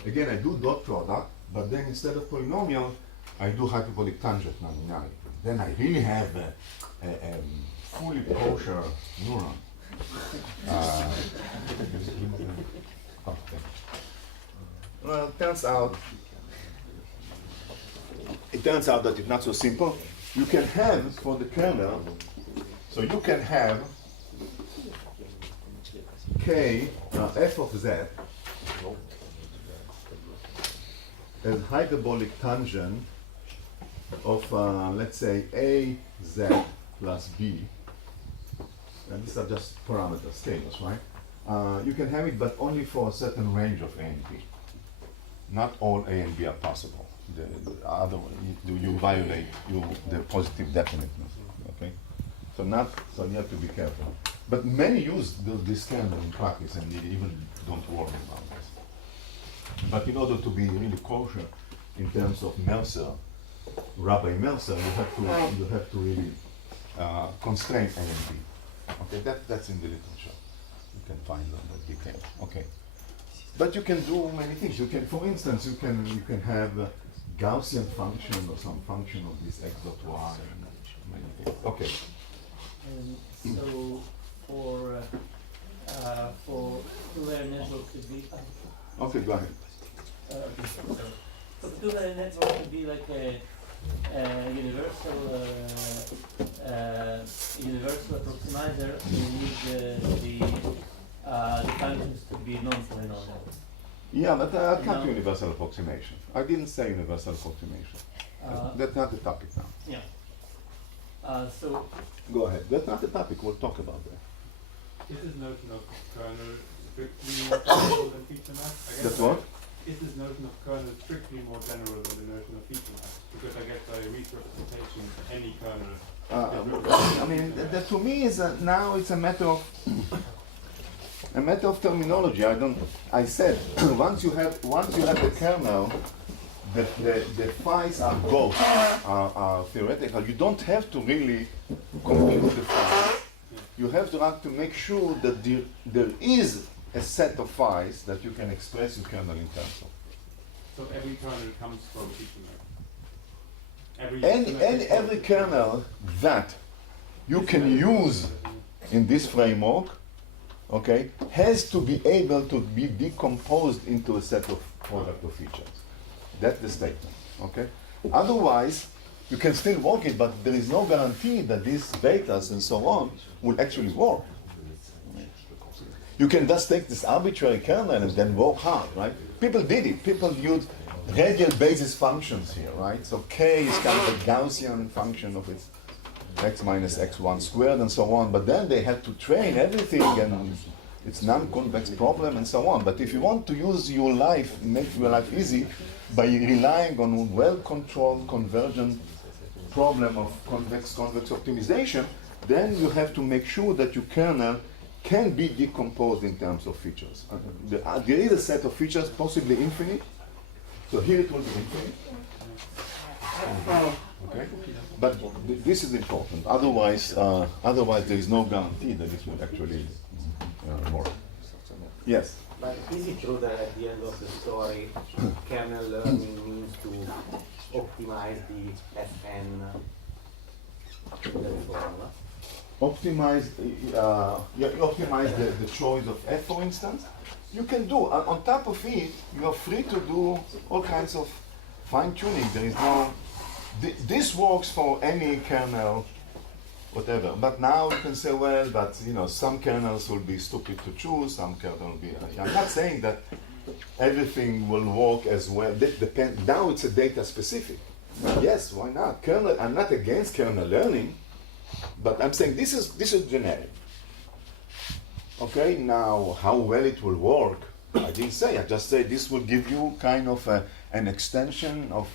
Again, I do dot product, but then instead of polynomial, I do hyperbolic tangent nonlinearity. Then I really have a fully kosher neuron. Okay. Well, it turns out that it's not so simple. You can have for the kernel, so you can have k f of z as hyperbolic tangent of let's say a z plus b, and these are just parameters, scalars, right? You can have it, but only for a certain range of a and b. Not all a and b are possible. The other you violate the positive definiteness. Okay, so you have to be careful. But many use this kernel in practice, and they even don't worry about this. But in order to be really kosher in terms of Mercer, Rabbi Mercer, you have to really constrain A and B. Okay, that's in the literature. You can find the details. Okay, but you can do many things. You can, for instance, you can have a Gaussian function or some function of this x dot y and many things. Okay. So for two-layer network could be. Okay, go ahead. So two-layer network could be like a universal approximator. You need the functions to be non-polynomial. Yeah, but I can't universal approximation. I didn't say universal approximation. That's not the topic now. Yeah. So. Go ahead. That's not the topic. We'll talk about that. Is this notion of kernel strictly more general than feature map? That's what? Is this notion of kernel strictly more general than the notion of feature map? Because I guess by representation, any kernel. I mean, that to me is now it's a matter of terminology. I said once you have the kernel, the phi's are both are theoretical. You don't have to really compute the phi. You have to make sure that there is a set of phi's that you can express your kernel in terms of. So every kernel comes from feature map. Every kernel that you can use in this framework, okay, has to be able to be decomposed into a set of product of features. That's the statement, okay? Otherwise, you can still work it, but there is no guarantee that these betas and so on will actually work. You can just take this arbitrary kernel and then work hard, right? People did it. People used radial basis functions here, right? So k is kind of a Gaussian function of its. x minus x1 squared and so on, but then they have to train everything and it's non-convex problem and so on. But if you want to use your life, make your life easy by relying on well-controlled convergent problem of convex-convex optimization, then you have to make sure that your kernel can be decomposed in terms of features. There is a set of features, possibly infinite. So here it will be infinite. Okay, but this is important. Otherwise, there is no guarantee that this will actually work. Yes. But is it true that at the end of the story, kernel learning means to optimize the FN formula? Optimize the choice of f, for instance. You can do on top of it. You are free to do all kinds of fine tuning. There is no. This works for any kernel, whatever. But now you can say, well, but some kernels will be stupid to choose. Some kernel will be. I'm not saying that everything will work as well. That depend. Now it's a data specific. Yes, why not? Kernel. I'm not against kernel learning, but I'm saying this is generic. Okay. Now, how well it will work, I didn't say. I just said this will give you kind of an extension of.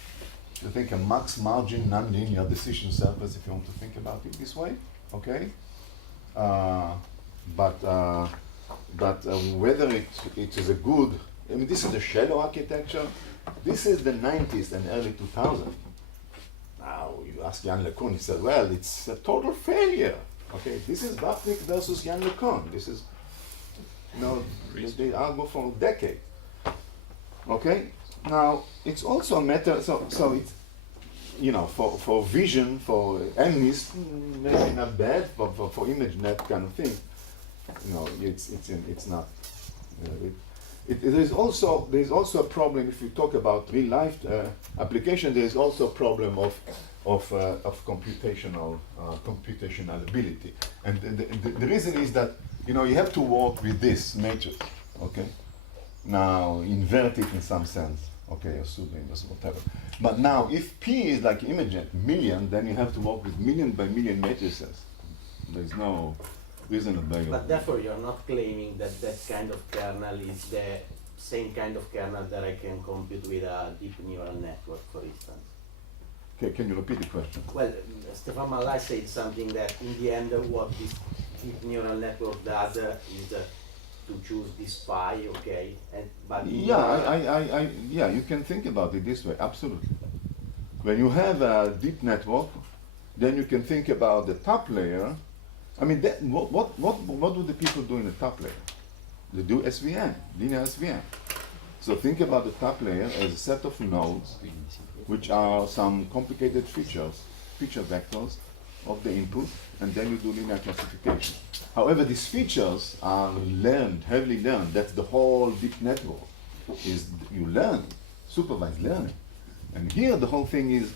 I think a max margin nonlinear decision surface, if you want to think about it this way, okay? But whether it is a good, I mean, this is the shallow architecture. This is the 90s and early 2000s. Now you ask Jan LeCun, he said, well, it's a total failure. Okay, this is Vapnik versus Jan LeCun. This is, they argue for a decade. Okay. Now, it's also a matter, so it's, for vision, for MNIST, maybe not bad, but for ImageNet kind of thing, it's not. There's also a problem if you talk about real life application. There is also a problem of computational ability, and the reason is that you have to work with this matrix, okay. Now invert it in some sense, okay, or pseudo-inverse, whatever. But now, if P is like ImageNet, million, then you have to work with million by million matrices. There's no reason to buy. But therefore, you're not claiming that that kind of kernel is the same kind of kernel that I can compute with a deep neural network, for instance. Okay, can you repeat the question? Well, Stefan Malai said something that in the end, what this deep neural network does is to choose this phi, okay? But Yeah, you can think about it this way, absolutely. When you have a deep network, then you can think about the top layer. I mean, what do the people do in the top layer? They do SVM, linear SVM. So think about the top layer as a set of nodes, which are some complicated feature vectors of the input, and then you do linear classification. However, these features are heavily learned. That's the whole deep network, is you learn, supervised learning. And here the whole thing is,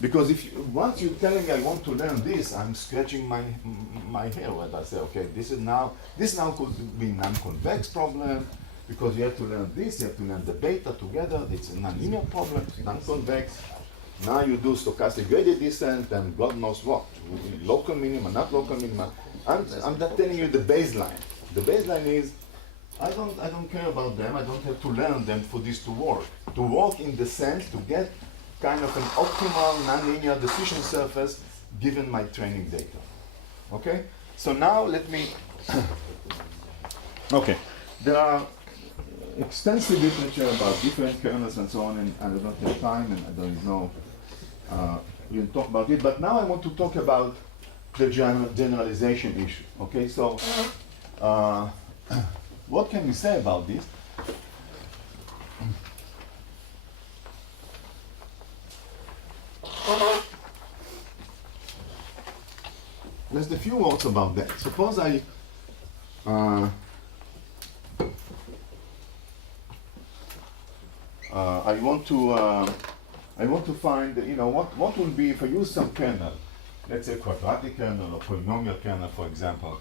because once you're telling me I want to learn this, I'm scratching my hair when I say, okay, this now could be non-convex problem, because you have to learn this, you have to learn the beta together, it's a nonlinear problem, non-convex. Now you do stochastic gradient descent and God knows what, local minima, not local minima. I'm not telling you the baseline. The baseline is, I don't care about them, I don't have to learn them for this to work. To work in the sense to get kind of an optimal nonlinear decision surface given my training data. Okay? So now let me, okay. There are extensive literature about different kernels and so on, and I don't have time, and there is no, we'll talk about it, but now I want to talk about the generalization issue. Okay, so what can we say about this? There's a few words about that. Suppose I want to find, what will be if I use some kernel, let's say quadratic kernel or polynomial kernel, for example,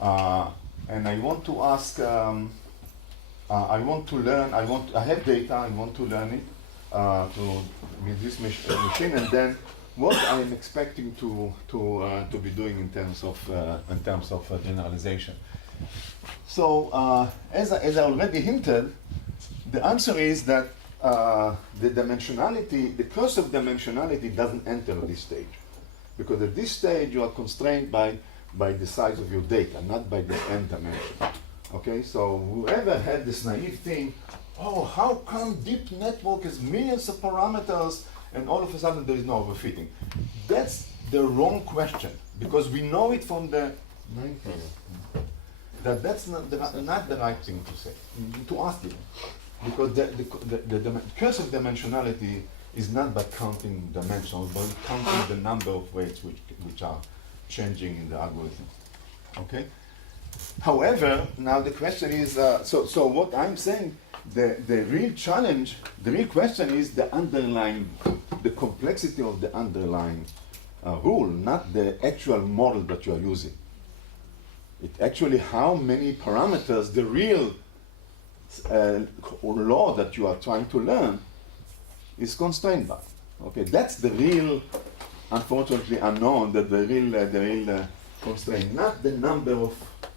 and I want to ask, I want to learn, I have data, I want to learn it with this machine, and then what I'm expecting to be doing in terms of generalization. So as I already hinted, the answer is that the dimensionality, the curse of dimensionality doesn't enter at this stage. Because at this stage you are constrained by the size of your data, not by the n dimension. Okay, so whoever had this naive thing, oh, how come deep network has millions of parameters and all of a sudden there is no overfitting? That's the wrong question, because we know it from the that's not the right thing to say, to ask it. Because the curse of dimensionality is not by counting dimensions, but counting the number of weights which are changing in the algorithm. Okay? However, now the question is, so what I'm saying, the real challenge, the real question is the underlying, the complexity of the underlying rule, not the actual model that you are using. It actually how many parameters the real law that you are trying to learn is constrained by. Okay, that's the real, unfortunately unknown, that the real constraint, not the number of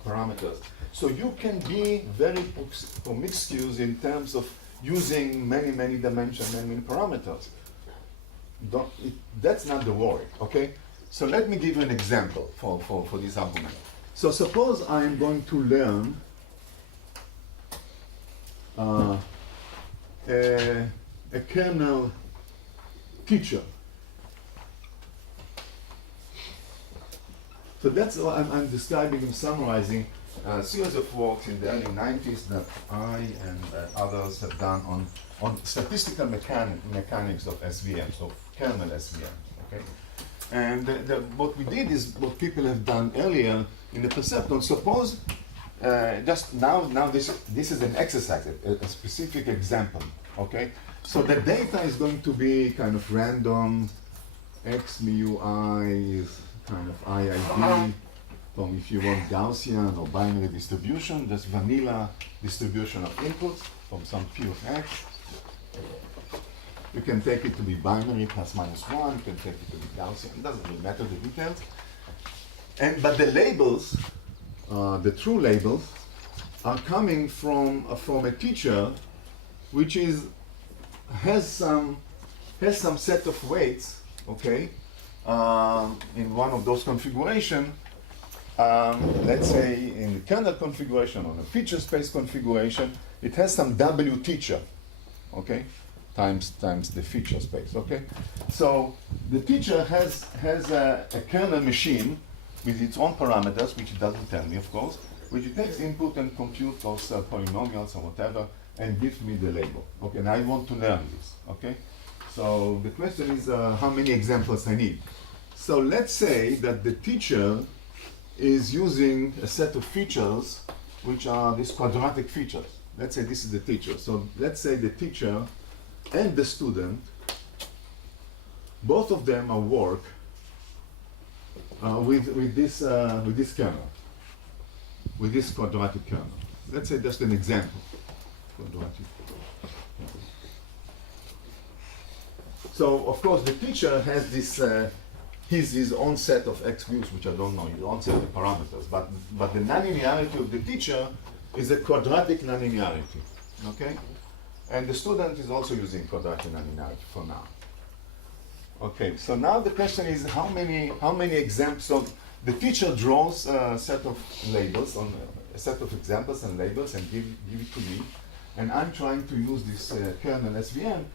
parameters. So you can be very promiscuous in terms of using many dimensions, many parameters. That's not the worry. Okay, so let me give you an example for this argument. So suppose I am going to learn a kernel teacher. So that's what I'm describing and summarizing a series of works in the early 90s that I and others have done on statistical mechanics of SVMs, of kernel SVMs. Okay? And what we did is what people have done earlier in the perceptron. Suppose just now this is an exercise, a specific example. Okay, so the data is going to be kind of random, x mu I is kind of IID from, if you want, Gaussian or binary distribution, just vanilla distribution of inputs from some P of x. You can take it to be binary plus minus 1, you can take it to be Gaussian, it doesn't really matter the details. But the labels, the true labels, are coming from a teacher which has some set of weights, okay, in one of those configuration. Let's say in the kernel configuration, on a feature space configuration, it has some W teacher, okay, times the feature space, okay. So the teacher has a kernel machine with its own parameters, which it doesn't tell me, of course, which it takes input and compute those polynomials or whatever, and gives me the label. Okay, and I want to learn this. Okay, so the question is how many examples I need. So let's say that the teacher is using a set of features which are these quadratic features. Let's say this is the teacher. So let's say the teacher and the student, both of them are work with this kernel, with this quadratic kernel. Let's say just an example. Quadratic. So of course the teacher has this his own set of x views, which I don't know, his own set of parameters. But the nonlinearity of the teacher is a quadratic nonlinearity. Okay? And the student is also using quadratic nonlinearity for now. Okay, so now the question is how many examples. So the teacher draws a set of labels, on a set of examples and labels, and give it to me, and I'm trying to use this kernel SVM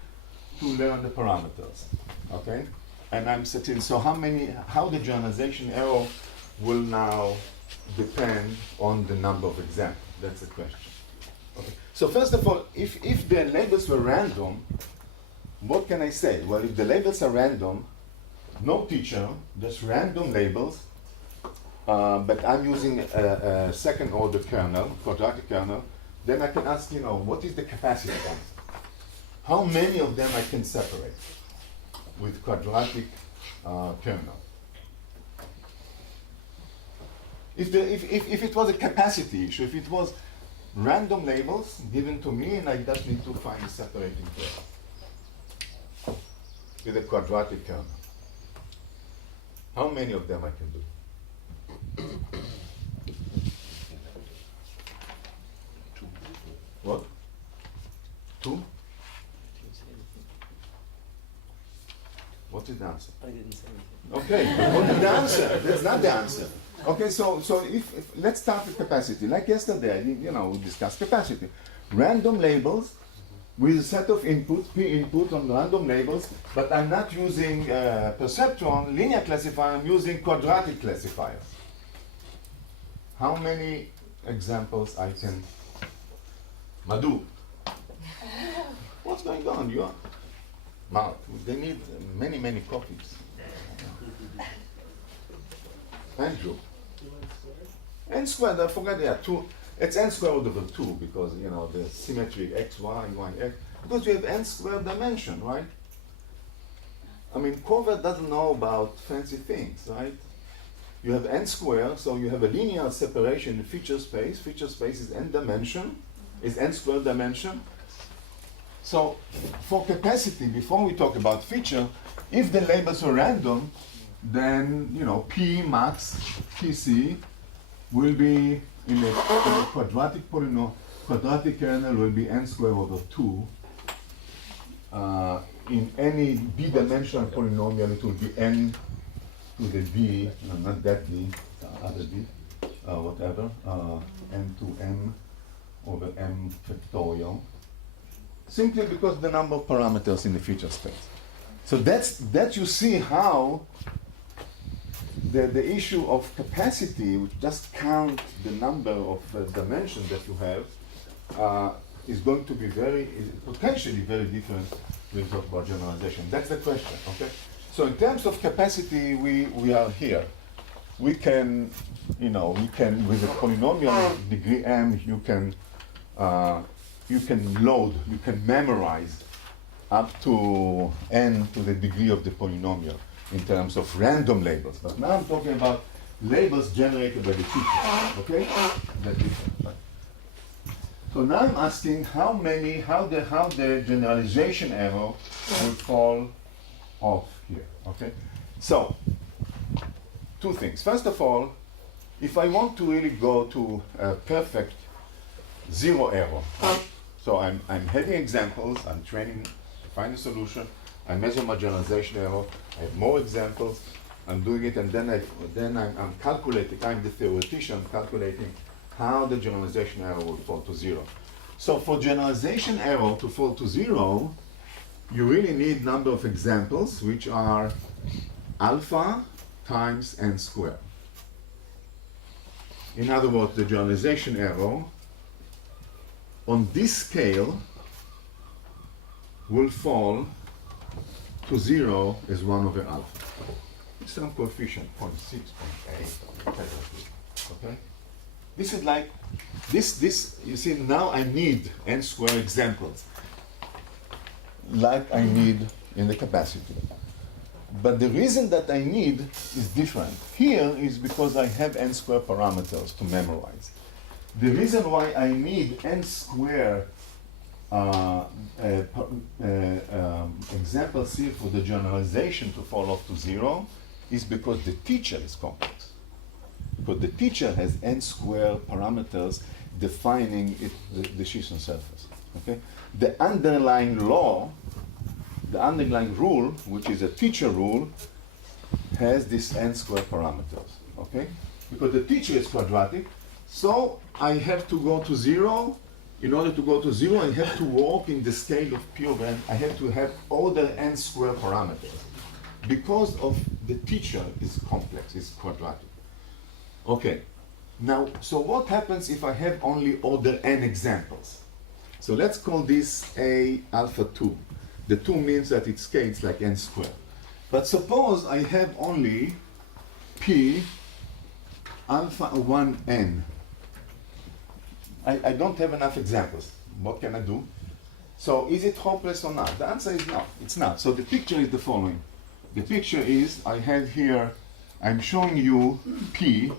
to learn the parameters. Okay, and I'm setting. So how the generalization error will now depend on the number of examples. That's the question. Okay. So first of all, if the labels were random, what can I say? Well, if the labels are random, no teacher, just random labels, but I'm using a second order kernel, quadratic kernel, then I can ask, what is the capacity then? How many of them I can separate with quadratic kernel? If it was a capacity issue, if it was random labels given to me and I just need to find a separating kernel with a quadratic kernel. How many of them I can do? What? 2? What is the answer? I didn't say anything. Okay, what is the answer? That's not the answer. Okay, so if let's start with capacity. Like yesterday, we discussed capacity. Random labels with a set of inputs, P input on random labels, but I'm not using perceptron, linear classifier, I'm using quadratic classifiers. How many examples I can... Madhu, what's going on? You are... Mark, they need many copies. Andrew. N squared, I forgot there are 2. It's n squared over 2 because, the symmetry x, y, y, x. Because you have n squared dimension, right? I mean, Covert doesn't know about fancy things, right? You have n squared, so you have a linear separation in feature space. Feature space is n dimension, is n squared dimension. So for capacity, before we talk about feature, if the labels are random, then P max, PC will be in a quadratic polynomial, quadratic kernel will be n squared over 2. In any b-dimensional polynomial, it will be n to the b, not that b, other b, whatever, n to m over m factorial. Simply because the number of parameters in the feature space. So that you see how the issue of capacity, which just count the number of dimensions that you have, is going to be potentially very different when we talk about generalization. That's the question, okay? So in terms of capacity, we are here. We can, with a polynomial degree m, you can load, you can memorize up to n to the degree of the polynomial in terms of random labels. But now I'm talking about labels generated by the teacher, okay? That's different, right? So now I'm asking how the generalization error will fall off here, okay? So, 2 things. First of all, if I want to really go to a perfect 0 error, so I'm having examples, I'm training to find a solution, I measure my generalization error, I have more examples, I'm doing it, and then I'm calculating, I'm the theoretician calculating how the generalization error will fall to 0. So for generalization error to fall to 0, you really need number of examples, which are alpha times n squared. In other words, the generalization error on this scale will fall to 0 as 1 over alpha. Some coefficient, 0.6, 0.8, okay? This is like, you see, now I need n squared examples, like I need in the capacity. But the reason that I need is different. Here is because I have n squared parameters to memorize. The reason why I need n squared examples here for the generalization to fall off to 0 is because the teacher is complex. Because the teacher has n squared parameters defining the Shisson surface. Okay? The underlying law, the underlying rule, which is a teacher rule, has this n squared parameters. Okay? Because the teacher is quadratic, so I have to go to 0. In order to go to 0, I have to walk in the scale of P over n. I have to have order n squared parameters. Because of the teacher is complex, is quadratic. Okay, now, so what happens if I have only order n examples? So let's call this A alpha 2. The 2 means that it scales like n squared. But suppose I have only P alpha 1n. I don't have enough examples. What can I do? So is it hopeless or not? The answer is no, it's not. So the picture is the following. The picture is, I have here, I'm showing you P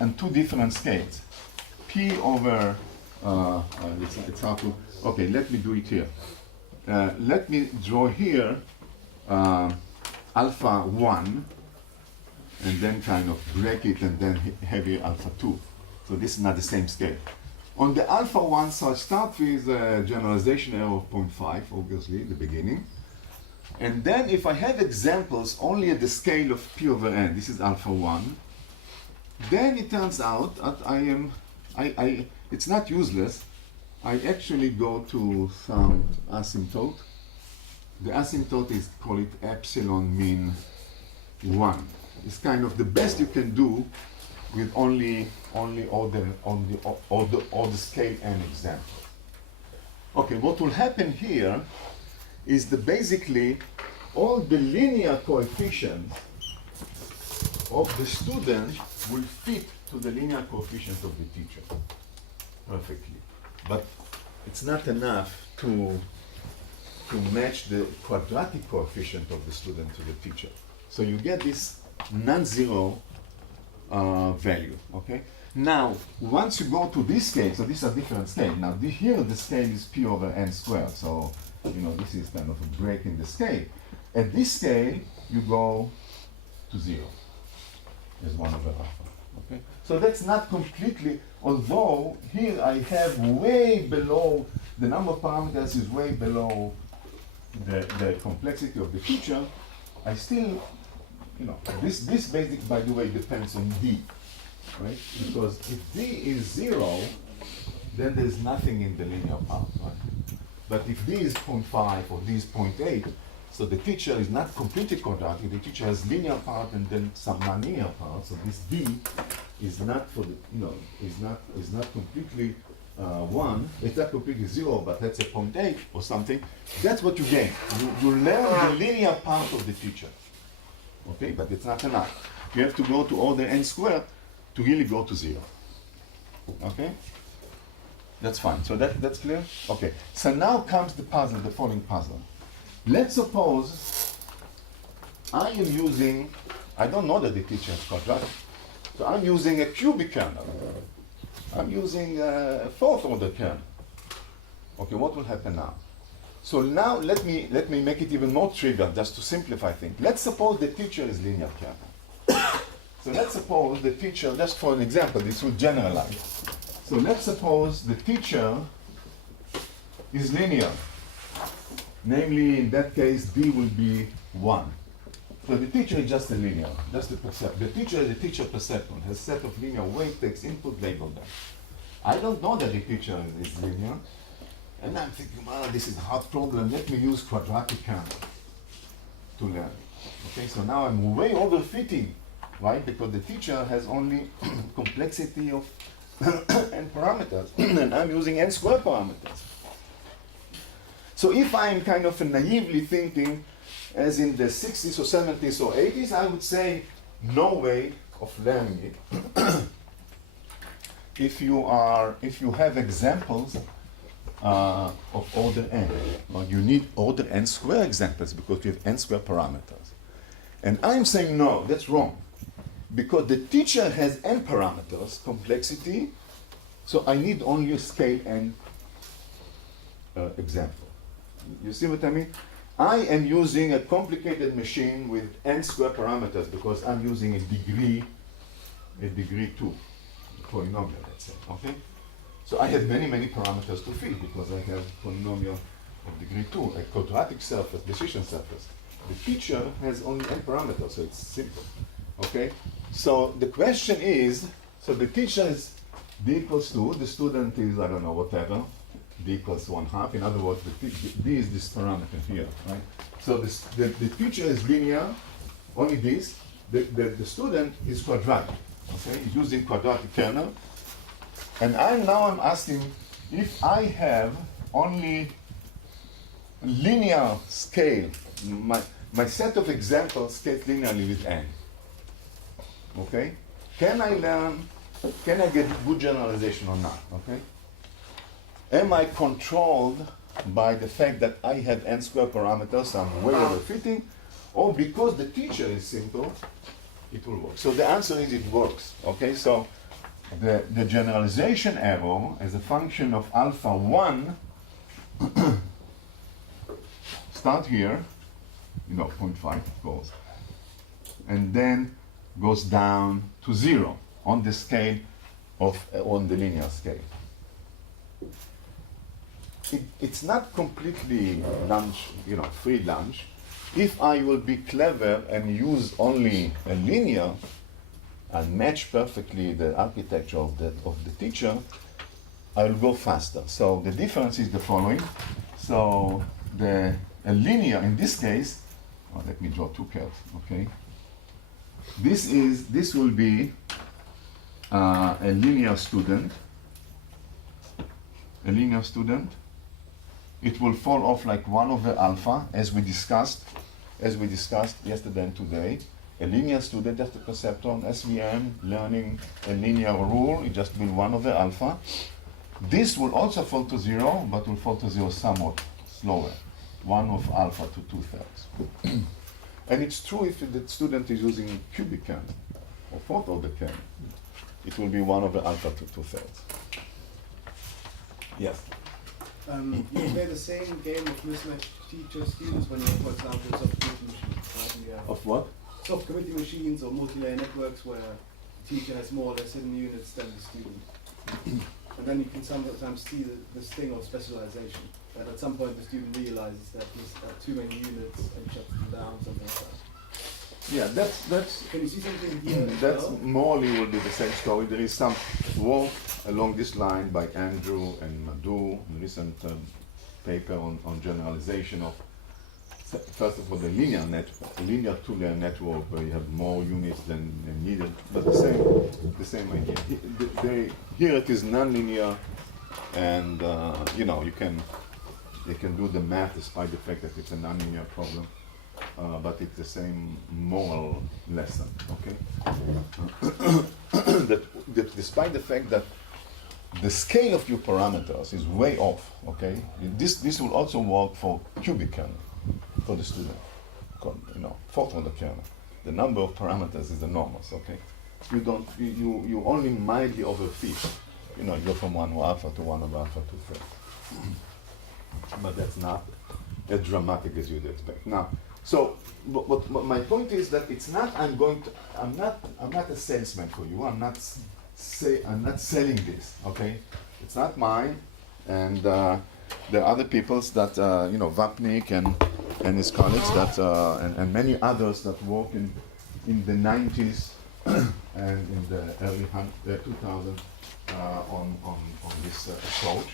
and 2 different scales. P over, it's hard to, okay, let me do it here. Let me draw here alpha 1 and then kind of break it and then have here alpha 2. So this is not the same scale. On the alpha 1, so I start with a generalization error of 0.5, obviously, in the beginning. And then if I have examples only at the scale of p over n, this is alpha 1, then it turns out that it's not useless. I actually go to some asymptote. The asymptote is, call it epsilon mean 1. It's kind of the best you can do with only all the scale n examples. Okay, what will happen here is that basically all the linear coefficients of the student will fit to the linear coefficients of the teacher perfectly. But it's not enough to match the quadratic coefficient of the student to the teacher. So you get this non-zero value, okay? Now, once you go to this scale, so these are different scales. Now, here the scale is p over n squared, so, you know, this is kind of a break in the scale. At this scale, you go to 0 as 1 over alpha, okay? So that's not completely, although here I have way below, the number of parameters is way below the complexity of the feature, I still, you know, this basic, by the way, depends on D, right? Because if D is 0, then there's nothing in the linear part, right? But if D is 0.5 or D is 0.8, so the teacher is not completely quadratic, the teacher has linear part and then some non-linear part, so this D is not for the, you know, is not completely 1, it's not completely 0, but let's say 0.8 or something. That's what you gain. You learn the linear part of the teacher. Okay, but it's not enough. You have to go to order n squared to really go to 0. Okay? That's fine. So that's clear? Okay. So now comes the puzzle, the following puzzle. Let's suppose I am using, I don't know that the teacher is quadratic. So I'm using a cubic kernel. I'm using a fourth order kernel. Okay, what will happen now? So now let me make it even more trivial, just to simplify things. Let's suppose the teacher is linear kernel. So let's suppose the teacher, just for an example, this will generalize. So let's suppose the teacher is linear. Namely, in that case, D will be 1. So the teacher is just a linear, just a perceptor. The teacher is a teacher perceptron, has a set of linear weight, takes input, label them. I don't know that the teacher is linear. And I'm thinking, well, this is a hard problem. Let me use quadratic kernel to learn. Okay, so now I'm way overfitting, right? Because the teacher has only complexity of n parameters, and I'm using n squared parameters. So if I'm kind of naively thinking, as in the 60s or 70s or 80s, I would say no way of learning it. If you have examples of order n. Well, you need order n square examples because you have n square parameters. And I'm saying no, that's wrong. Because the teacher has n parameters, complexity, so I need only a scale n example. You see what I mean? I am using a complicated machine with n square parameters because I'm using a degree 2 polynomial, let's say, okay? So I have many parameters to fit because I have polynomial of degree 2, a quadratic surface, decision surface. The teacher has only n parameters, so it's simple, okay? So the question is, so the teacher is d equals 2, the student is, I don't know, whatever, d equals 1/2. In other words, d is this parameter here, right? So the teacher is linear, only this. The student is quadratic, okay? He's using quadratic kernel. And I'm asking if I have only linear scale, my set of examples scales linearly with n. Okay? Can I get good generalization or not? Okay? Am I controlled by the fact that I have n square parameters, so I'm way overfitting, or because the teacher is simple, it will work? So the answer is it works. Okay? So the generalization error as a function of alpha 1 start here, 0.5 of course, and then goes down to 0 on the scale of on the linear scale. It's not completely free lunch. If I will be clever and use only a linear and match perfectly the architecture of the teacher, I will go faster. So the difference is the following. So a linear in this case, let me draw two curves, okay? This will be a linear student. A linear student. It will fall off like 1 over alpha, as we discussed yesterday and today. A linear student, just a concept on SVM, learning a linear rule, it just will 1 over alpha. This will also fall to 0, but will fall to 0 somewhat slower. 1 of alpha to 2/3. And it's true if the student is using cubic kernel or fourth order kernel. It will be 1 over alpha to 2/3. Yes? You play the same game of mismatched teacher-students when you have, for example, soft committee machines, right? And you have Of what? soft committee machines or multi-layer networks where the teacher has more or less hidden units than the student. And then you can sometimes see this thing of specialization, that at some point the student realizes that he's got too many units and shuts them down, something like that. Yeah, that's Can you see something here as that's well? morally will be the same story. There is some work along this line by Andrew and Madhu, a recent paper on generalization of, first of all, the linear network, the linear two-layer network where you have more units than needed, but the same idea. Here it is nonlinear, and you can do the math despite the fact that it's a nonlinear problem. But it's the same moral lesson, okay? that despite the fact that the scale of your parameters is way off, okay? This will also work for cubic kernel, for the student, fourth order kernel. The number of parameters is enormous, okay? You only mildly overfit. You go from 1 over alpha to 1 over alpha to 3. But that's not as dramatic as you'd expect. Now, so, but my point is that it's not. I'm not a salesman for you. I'm not selling this. Okay, it's not mine. And there are other people's that Vapnik and his colleagues that and many others that work in the 90s and in the early 2000s on this approach.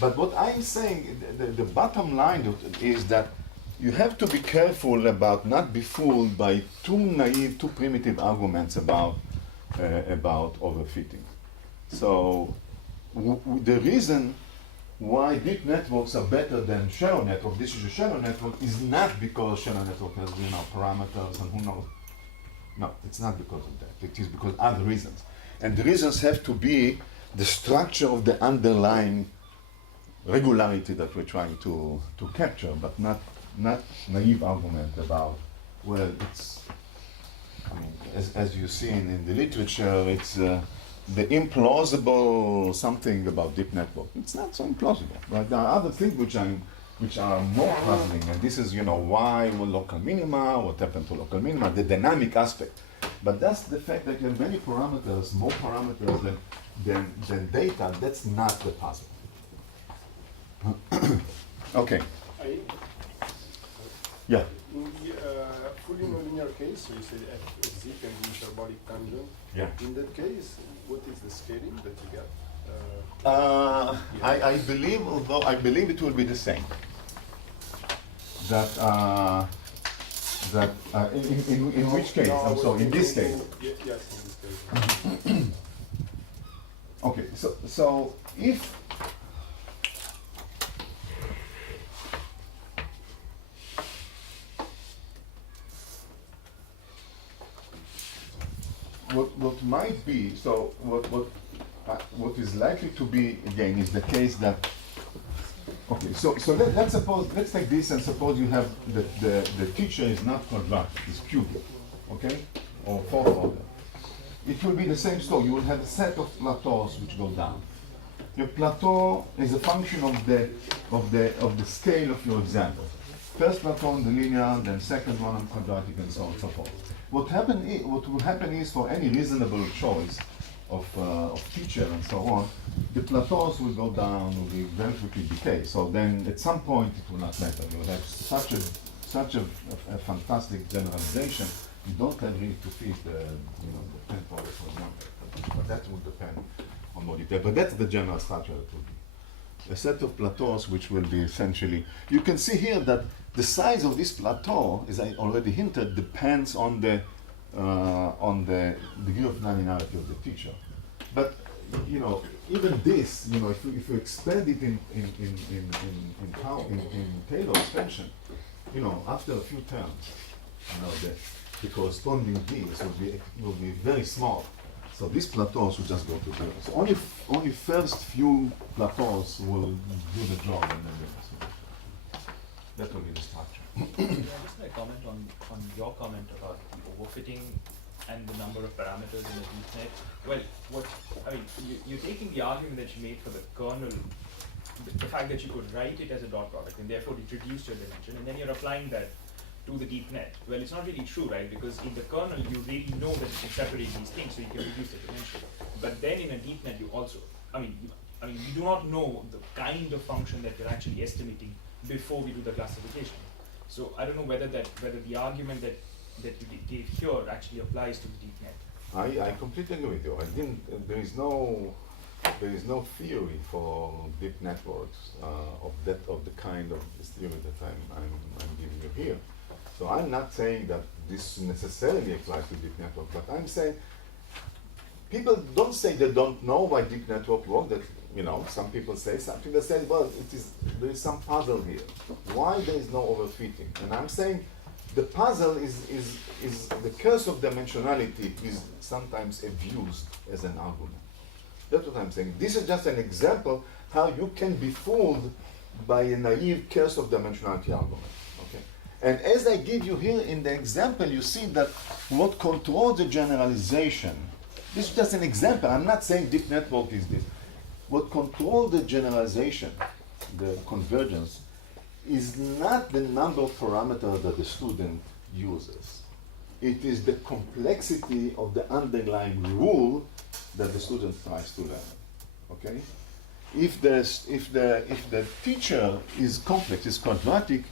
But what I'm saying, the bottom line is that you have to be careful about not be fooled by too naive, too primitive arguments about overfitting. So the reason why deep networks are better than shallow network, this is a shallow network, is not because shallow network has parameters and who knows. No, it's not because of that. It is because of other reasons. And the reasons have to be the structure of the underlying regularity that we're trying to capture, but not naive argument about, well, it's, as you see in the literature, it's the implausible something about deep network. It's not so implausible, right? There are other things which are more puzzling, and this is, why local minima, what happened to local minima, the dynamic aspect. But that's the fact that you have many parameters, more parameters than data. That's not the puzzle. Okay. Yeah. In the fully nonlinear case, so you say FZ can be hyperbolic tangent. Yeah. In that case, what is the scaling that you get? I believe, although I believe it will be the same. In which case? I'm sorry. In this case. Yes, in this case. Okay. So if what might be, so what is likely to be again is the case that, okay, so let's take this and suppose you have the teacher is not quadratic, it's cubic, okay, or fourth order. It will be the same story. You will have a set of plateaus which go down. Your plateau is a function of the scale of your example. First plateau on the linear, then second one on quadratic, and so on and so forth. what will happen is for any reasonable choice of teacher and so on, the plateaus will go down, will be very quickly decay. So then at some point it will not matter. You will have such a fantastic generalization. You don't have really to fit the temporal, for example. But that will depend on more detail. But that's the general structure it will be. A set of plateaus which will be essentially, you can see here that the size of this plateau, as I already hinted, depends on the degree of nonlinearity of the teacher. But even this, if you expand it in Taylor expansion, after a few terms, the corresponding D's will be very small. So these plateaus will just go to zero. So only first few plateaus will do the job, and then that will be the structure. Just a comment on your comment about the overfitting and the number of parameters in the deep net. Well, you're taking the argument that you made for the kernel, the fact that you could write it as a dot product, and therefore it reduced your dimension, and then you're applying that to the deep net. Well, it's not really true, right? Because in the kernel, you really know that you can separate these things, so you can reduce the dimension. But then in a deep net, you also, you do not know the kind of function that you're actually estimating before we do the classification. So I don't know whether the argument that you gave here actually applies to the deep net. I completely agree with you. There is no theory for deep networks of the kind of this theory that I'm giving you here. So I'm not saying that this necessarily applies to deep network, but I'm saying people don't say they don't know why deep network work. That some people say something. They say, well, there is some puzzle here. Why there is no overfitting? And I'm saying the puzzle is the curse of dimensionality is sometimes abused as an argument. That's what I'm saying. This is just an example how you can be fooled by a naive curse of dimensionality argument. Okay? And as I give you here in the example, you see that what controls the generalization, this is just an example. I'm not saying deep network is this. What controls the generalization, the convergence, is not the number of parameters that the student uses. It is the complexity of the underlying rule that the student tries to learn. Okay? If the teacher is complex, is quadratic,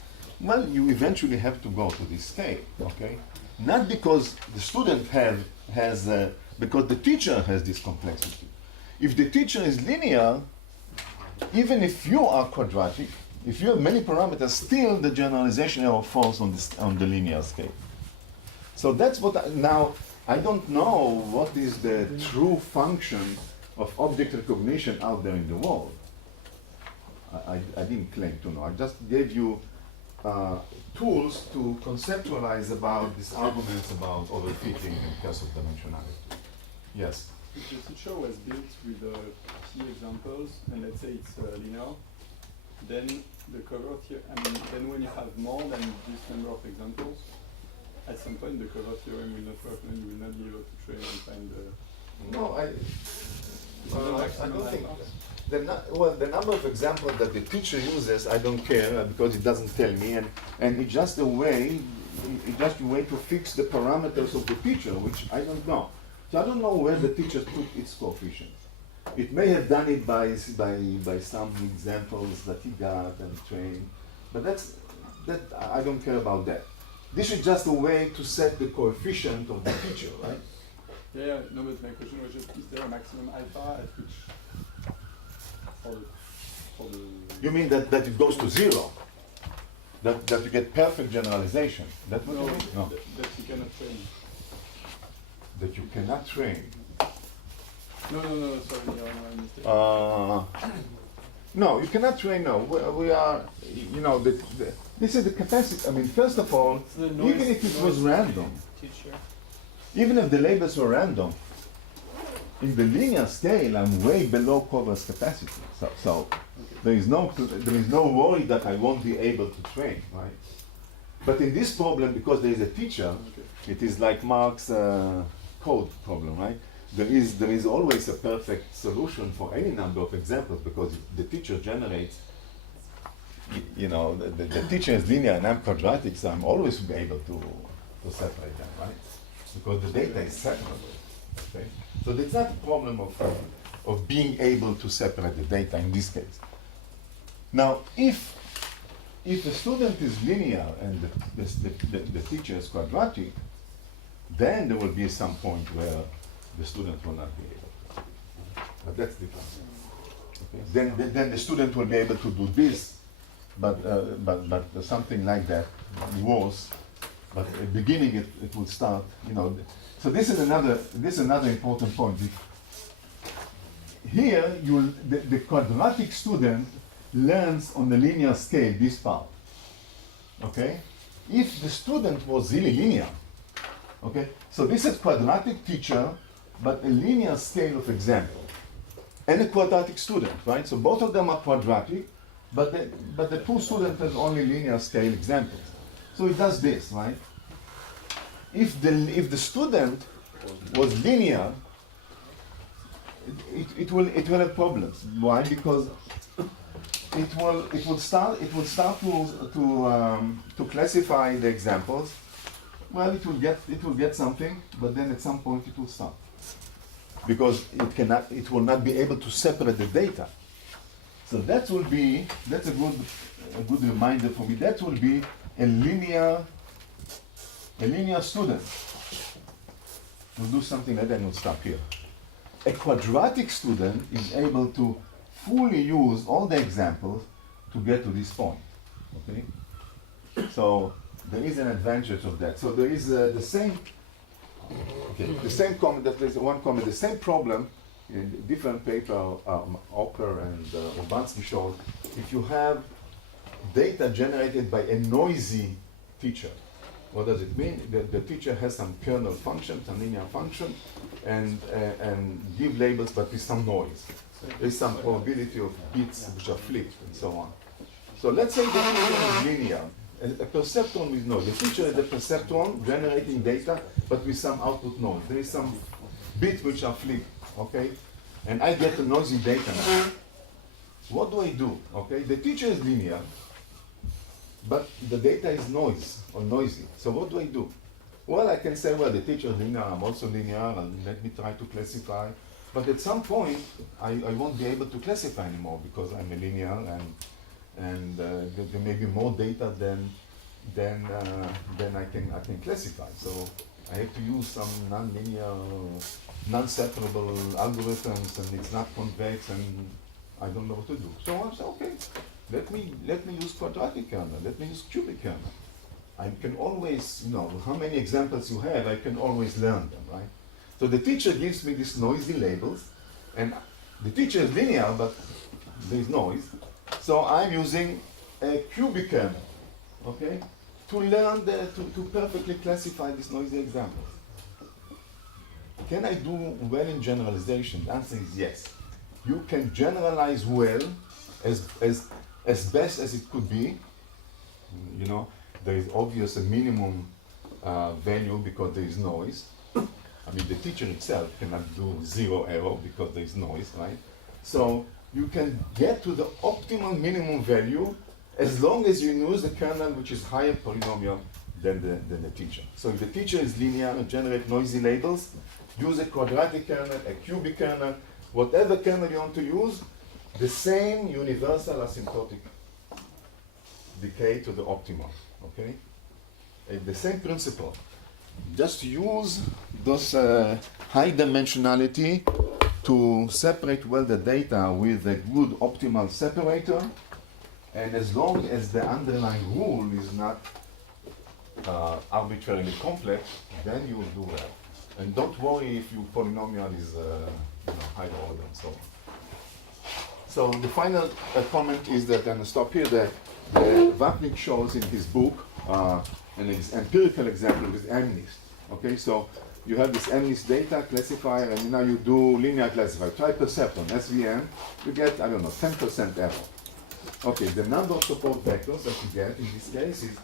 well, you eventually have to go to this scale. Okay? Not because the student because the teacher has this complexity. If the teacher is linear, even if you are quadratic, if you have many parameters, still the generalization error falls on the linear scale. So that's what now I don't know what is the true function of object recognition out there in the world. I didn't claim to know. I just gave you tools to conceptualize about these arguments about overfitting and curse of dimensionality. Yes. If the teacher was built with key examples, and let's say it's linear, then the cover then when you have more than this number of examples, at some point the cover theorem will not work, and you will not be able to train and find the. No, I don't think. The number of examples that the teacher uses, I don't care because it doesn't tell me, and it's just a way to fix the parameters of the teacher, which I don't know. So I don't know where the teacher took its coefficients. It may have done it by some examples that he got and trained, but I don't care about that. This is just a way to set the coefficient of the teacher, right? Yeah, no, but my question was just, is there a maximum alpha at which for the You mean that it goes to zero? That you get perfect generalization? That's what you mean? No. That you cannot train. That you cannot train. No, sorry, I'm mistaken. No, you cannot train. No, we are. This is the capacity. I mean, first of all, even if it was random, even if the labels were random, in the linear scale, I'm way below Kova's capacity. So there is no worry that I won't be able to train, right? But in this problem, because there is a teacher, it is like Mark's code problem, right? There is always a perfect solution for any number of examples because the teacher generates, the teacher is linear and I'm quadratic, so I'm always able to separate them, right? because the data is separable. Okay? So it's not a problem of being able to separate the data in this case. Now, if the student is linear and the teacher is quadratic, then there will be some point where the student will not be able to. But that's different. Okay? Then the student will be able to do this, but something like that worse. But at the beginning it will start, you know. So this is another important point. Here the quadratic student learns on the linear scale this part. Okay? If the student was really linear, okay, so this is quadratic teacher, but a linear scale of example. And a quadratic student, right? So both of them are quadratic, but the poor student has only linear scale examples. So it does this, right? If the student was linear, it will have problems. Why? Because it will start to classify the examples. Well, it will get something, but then at some point it will stop, because it will not be able to separate the data. So that's a good reminder for me. That will be a linear student. We'll do something like that and we'll stop here. A quadratic student is able to fully use all the examples to get to this point. Okay? So there is an advantage of that. So there is the same comment, that there's one comment, the same problem in different paper, Ocker and Urbanski showed. If you have data generated by a noisy teacher, what does it mean? The teacher has some kernel function, some linear function, and give labels, but with some noise. There's some probability of bits which are flipped and so on. So let's say the teacher is linear. A perceptron with noise. The teacher is the perceptron generating data, but with some output noise. There is some bits which are flipped, okay? And I get the noisy data now. What do I do? Okay, the teacher is linear, but the data is noisy. So what do I do? Well, I can say, well, the teacher is linear, I'm also linear, and let me try to classify. But at some point, I won't be able to classify anymore because I'm a linear, and there may be more data than I can classify. So I have to use some non-linear, non-separable algorithms, and it's not convex, and I don't know what to do. So I say, okay, let me use quadratic kernel. Let me use cubic kernel. I can always, how many examples you have, I can always learn them, right? So the teacher gives me these noisy labels, and the teacher is linear, but there is noise. So I'm using a cubic kernel, okay, to learn to perfectly classify these noisy examples. Can I do well in generalization? The answer is yes. You can generalize well as best as it could be. There is obvious a minimum value because there is noise. I mean, the teacher itself cannot do zero error because there is noise, right? So you can get to the optimal minimum value as long as you use the kernel which is higher polynomial than the teacher. So if the teacher is linear and generate noisy labels, use a quadratic kernel, a cubic kernel, whatever kernel you want to use, the same universal asymptotic decay to the optimal, okay? The same principle. Just use those high dimensionality to separate well the data with a good optimal separator, and as long as the underlying rule is not arbitrarily complex, then you will do well. And don't worry if your polynomial is higher order and so on. So the final comment is that, and I'll stop here, that Vapnik shows in his book an empirical example with MNIST. Okay, so you have this MNIST data classifier, and now you do linear classifier. Try perceptron, SVM, you get, 10% error. Okay, the number of support vectors that you get in this case is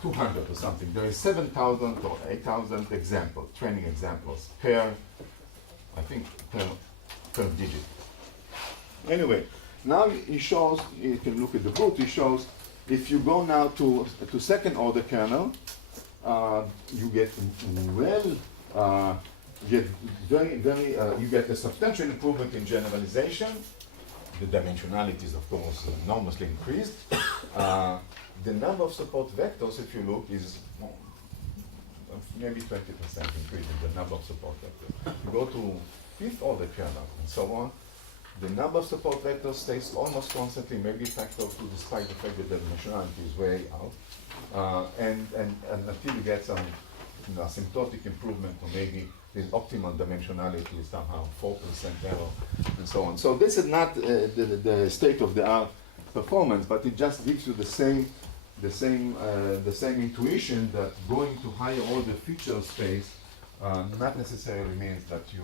200 or something. There is 7,000 or 8,000 examples, training examples per digit. Anyway, now he shows, you can look at the book, he shows if you go now to second order kernel, you get well get you get a substantial improvement in generalization. The dimensionality is, of course, enormously increased. The number of support vectors, if you look, is maybe 20% increase in the number of support vectors. You go to fifth order kernel and so on, the number of support vectors stays almost constantly, maybe factor of 2, despite the fact that the dimensionality is way out. And until you get some asymptotic improvement, or maybe the optimal dimensionality is somehow 4% error, and so on. So this is not the state-of-the-art performance, but it just gives you the same intuition that going to higher order feature space not necessarily means that you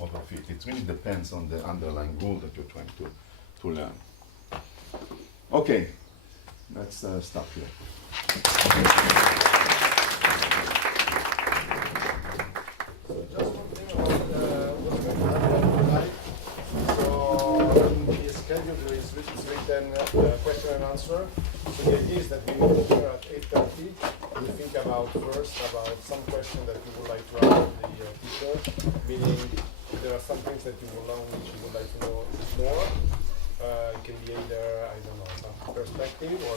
overfit. It really depends on the underlying rule that you're trying to learn. Okay, let's stop here. Just one thing about what's going to happen tonight. So in the schedule there is written question and answer. So the idea is that we will open at 8:30. We think about some question that you would like to ask the teacher, meaning there are some things that you will learn which you would like to know more. It can be either, I don't know, some perspective or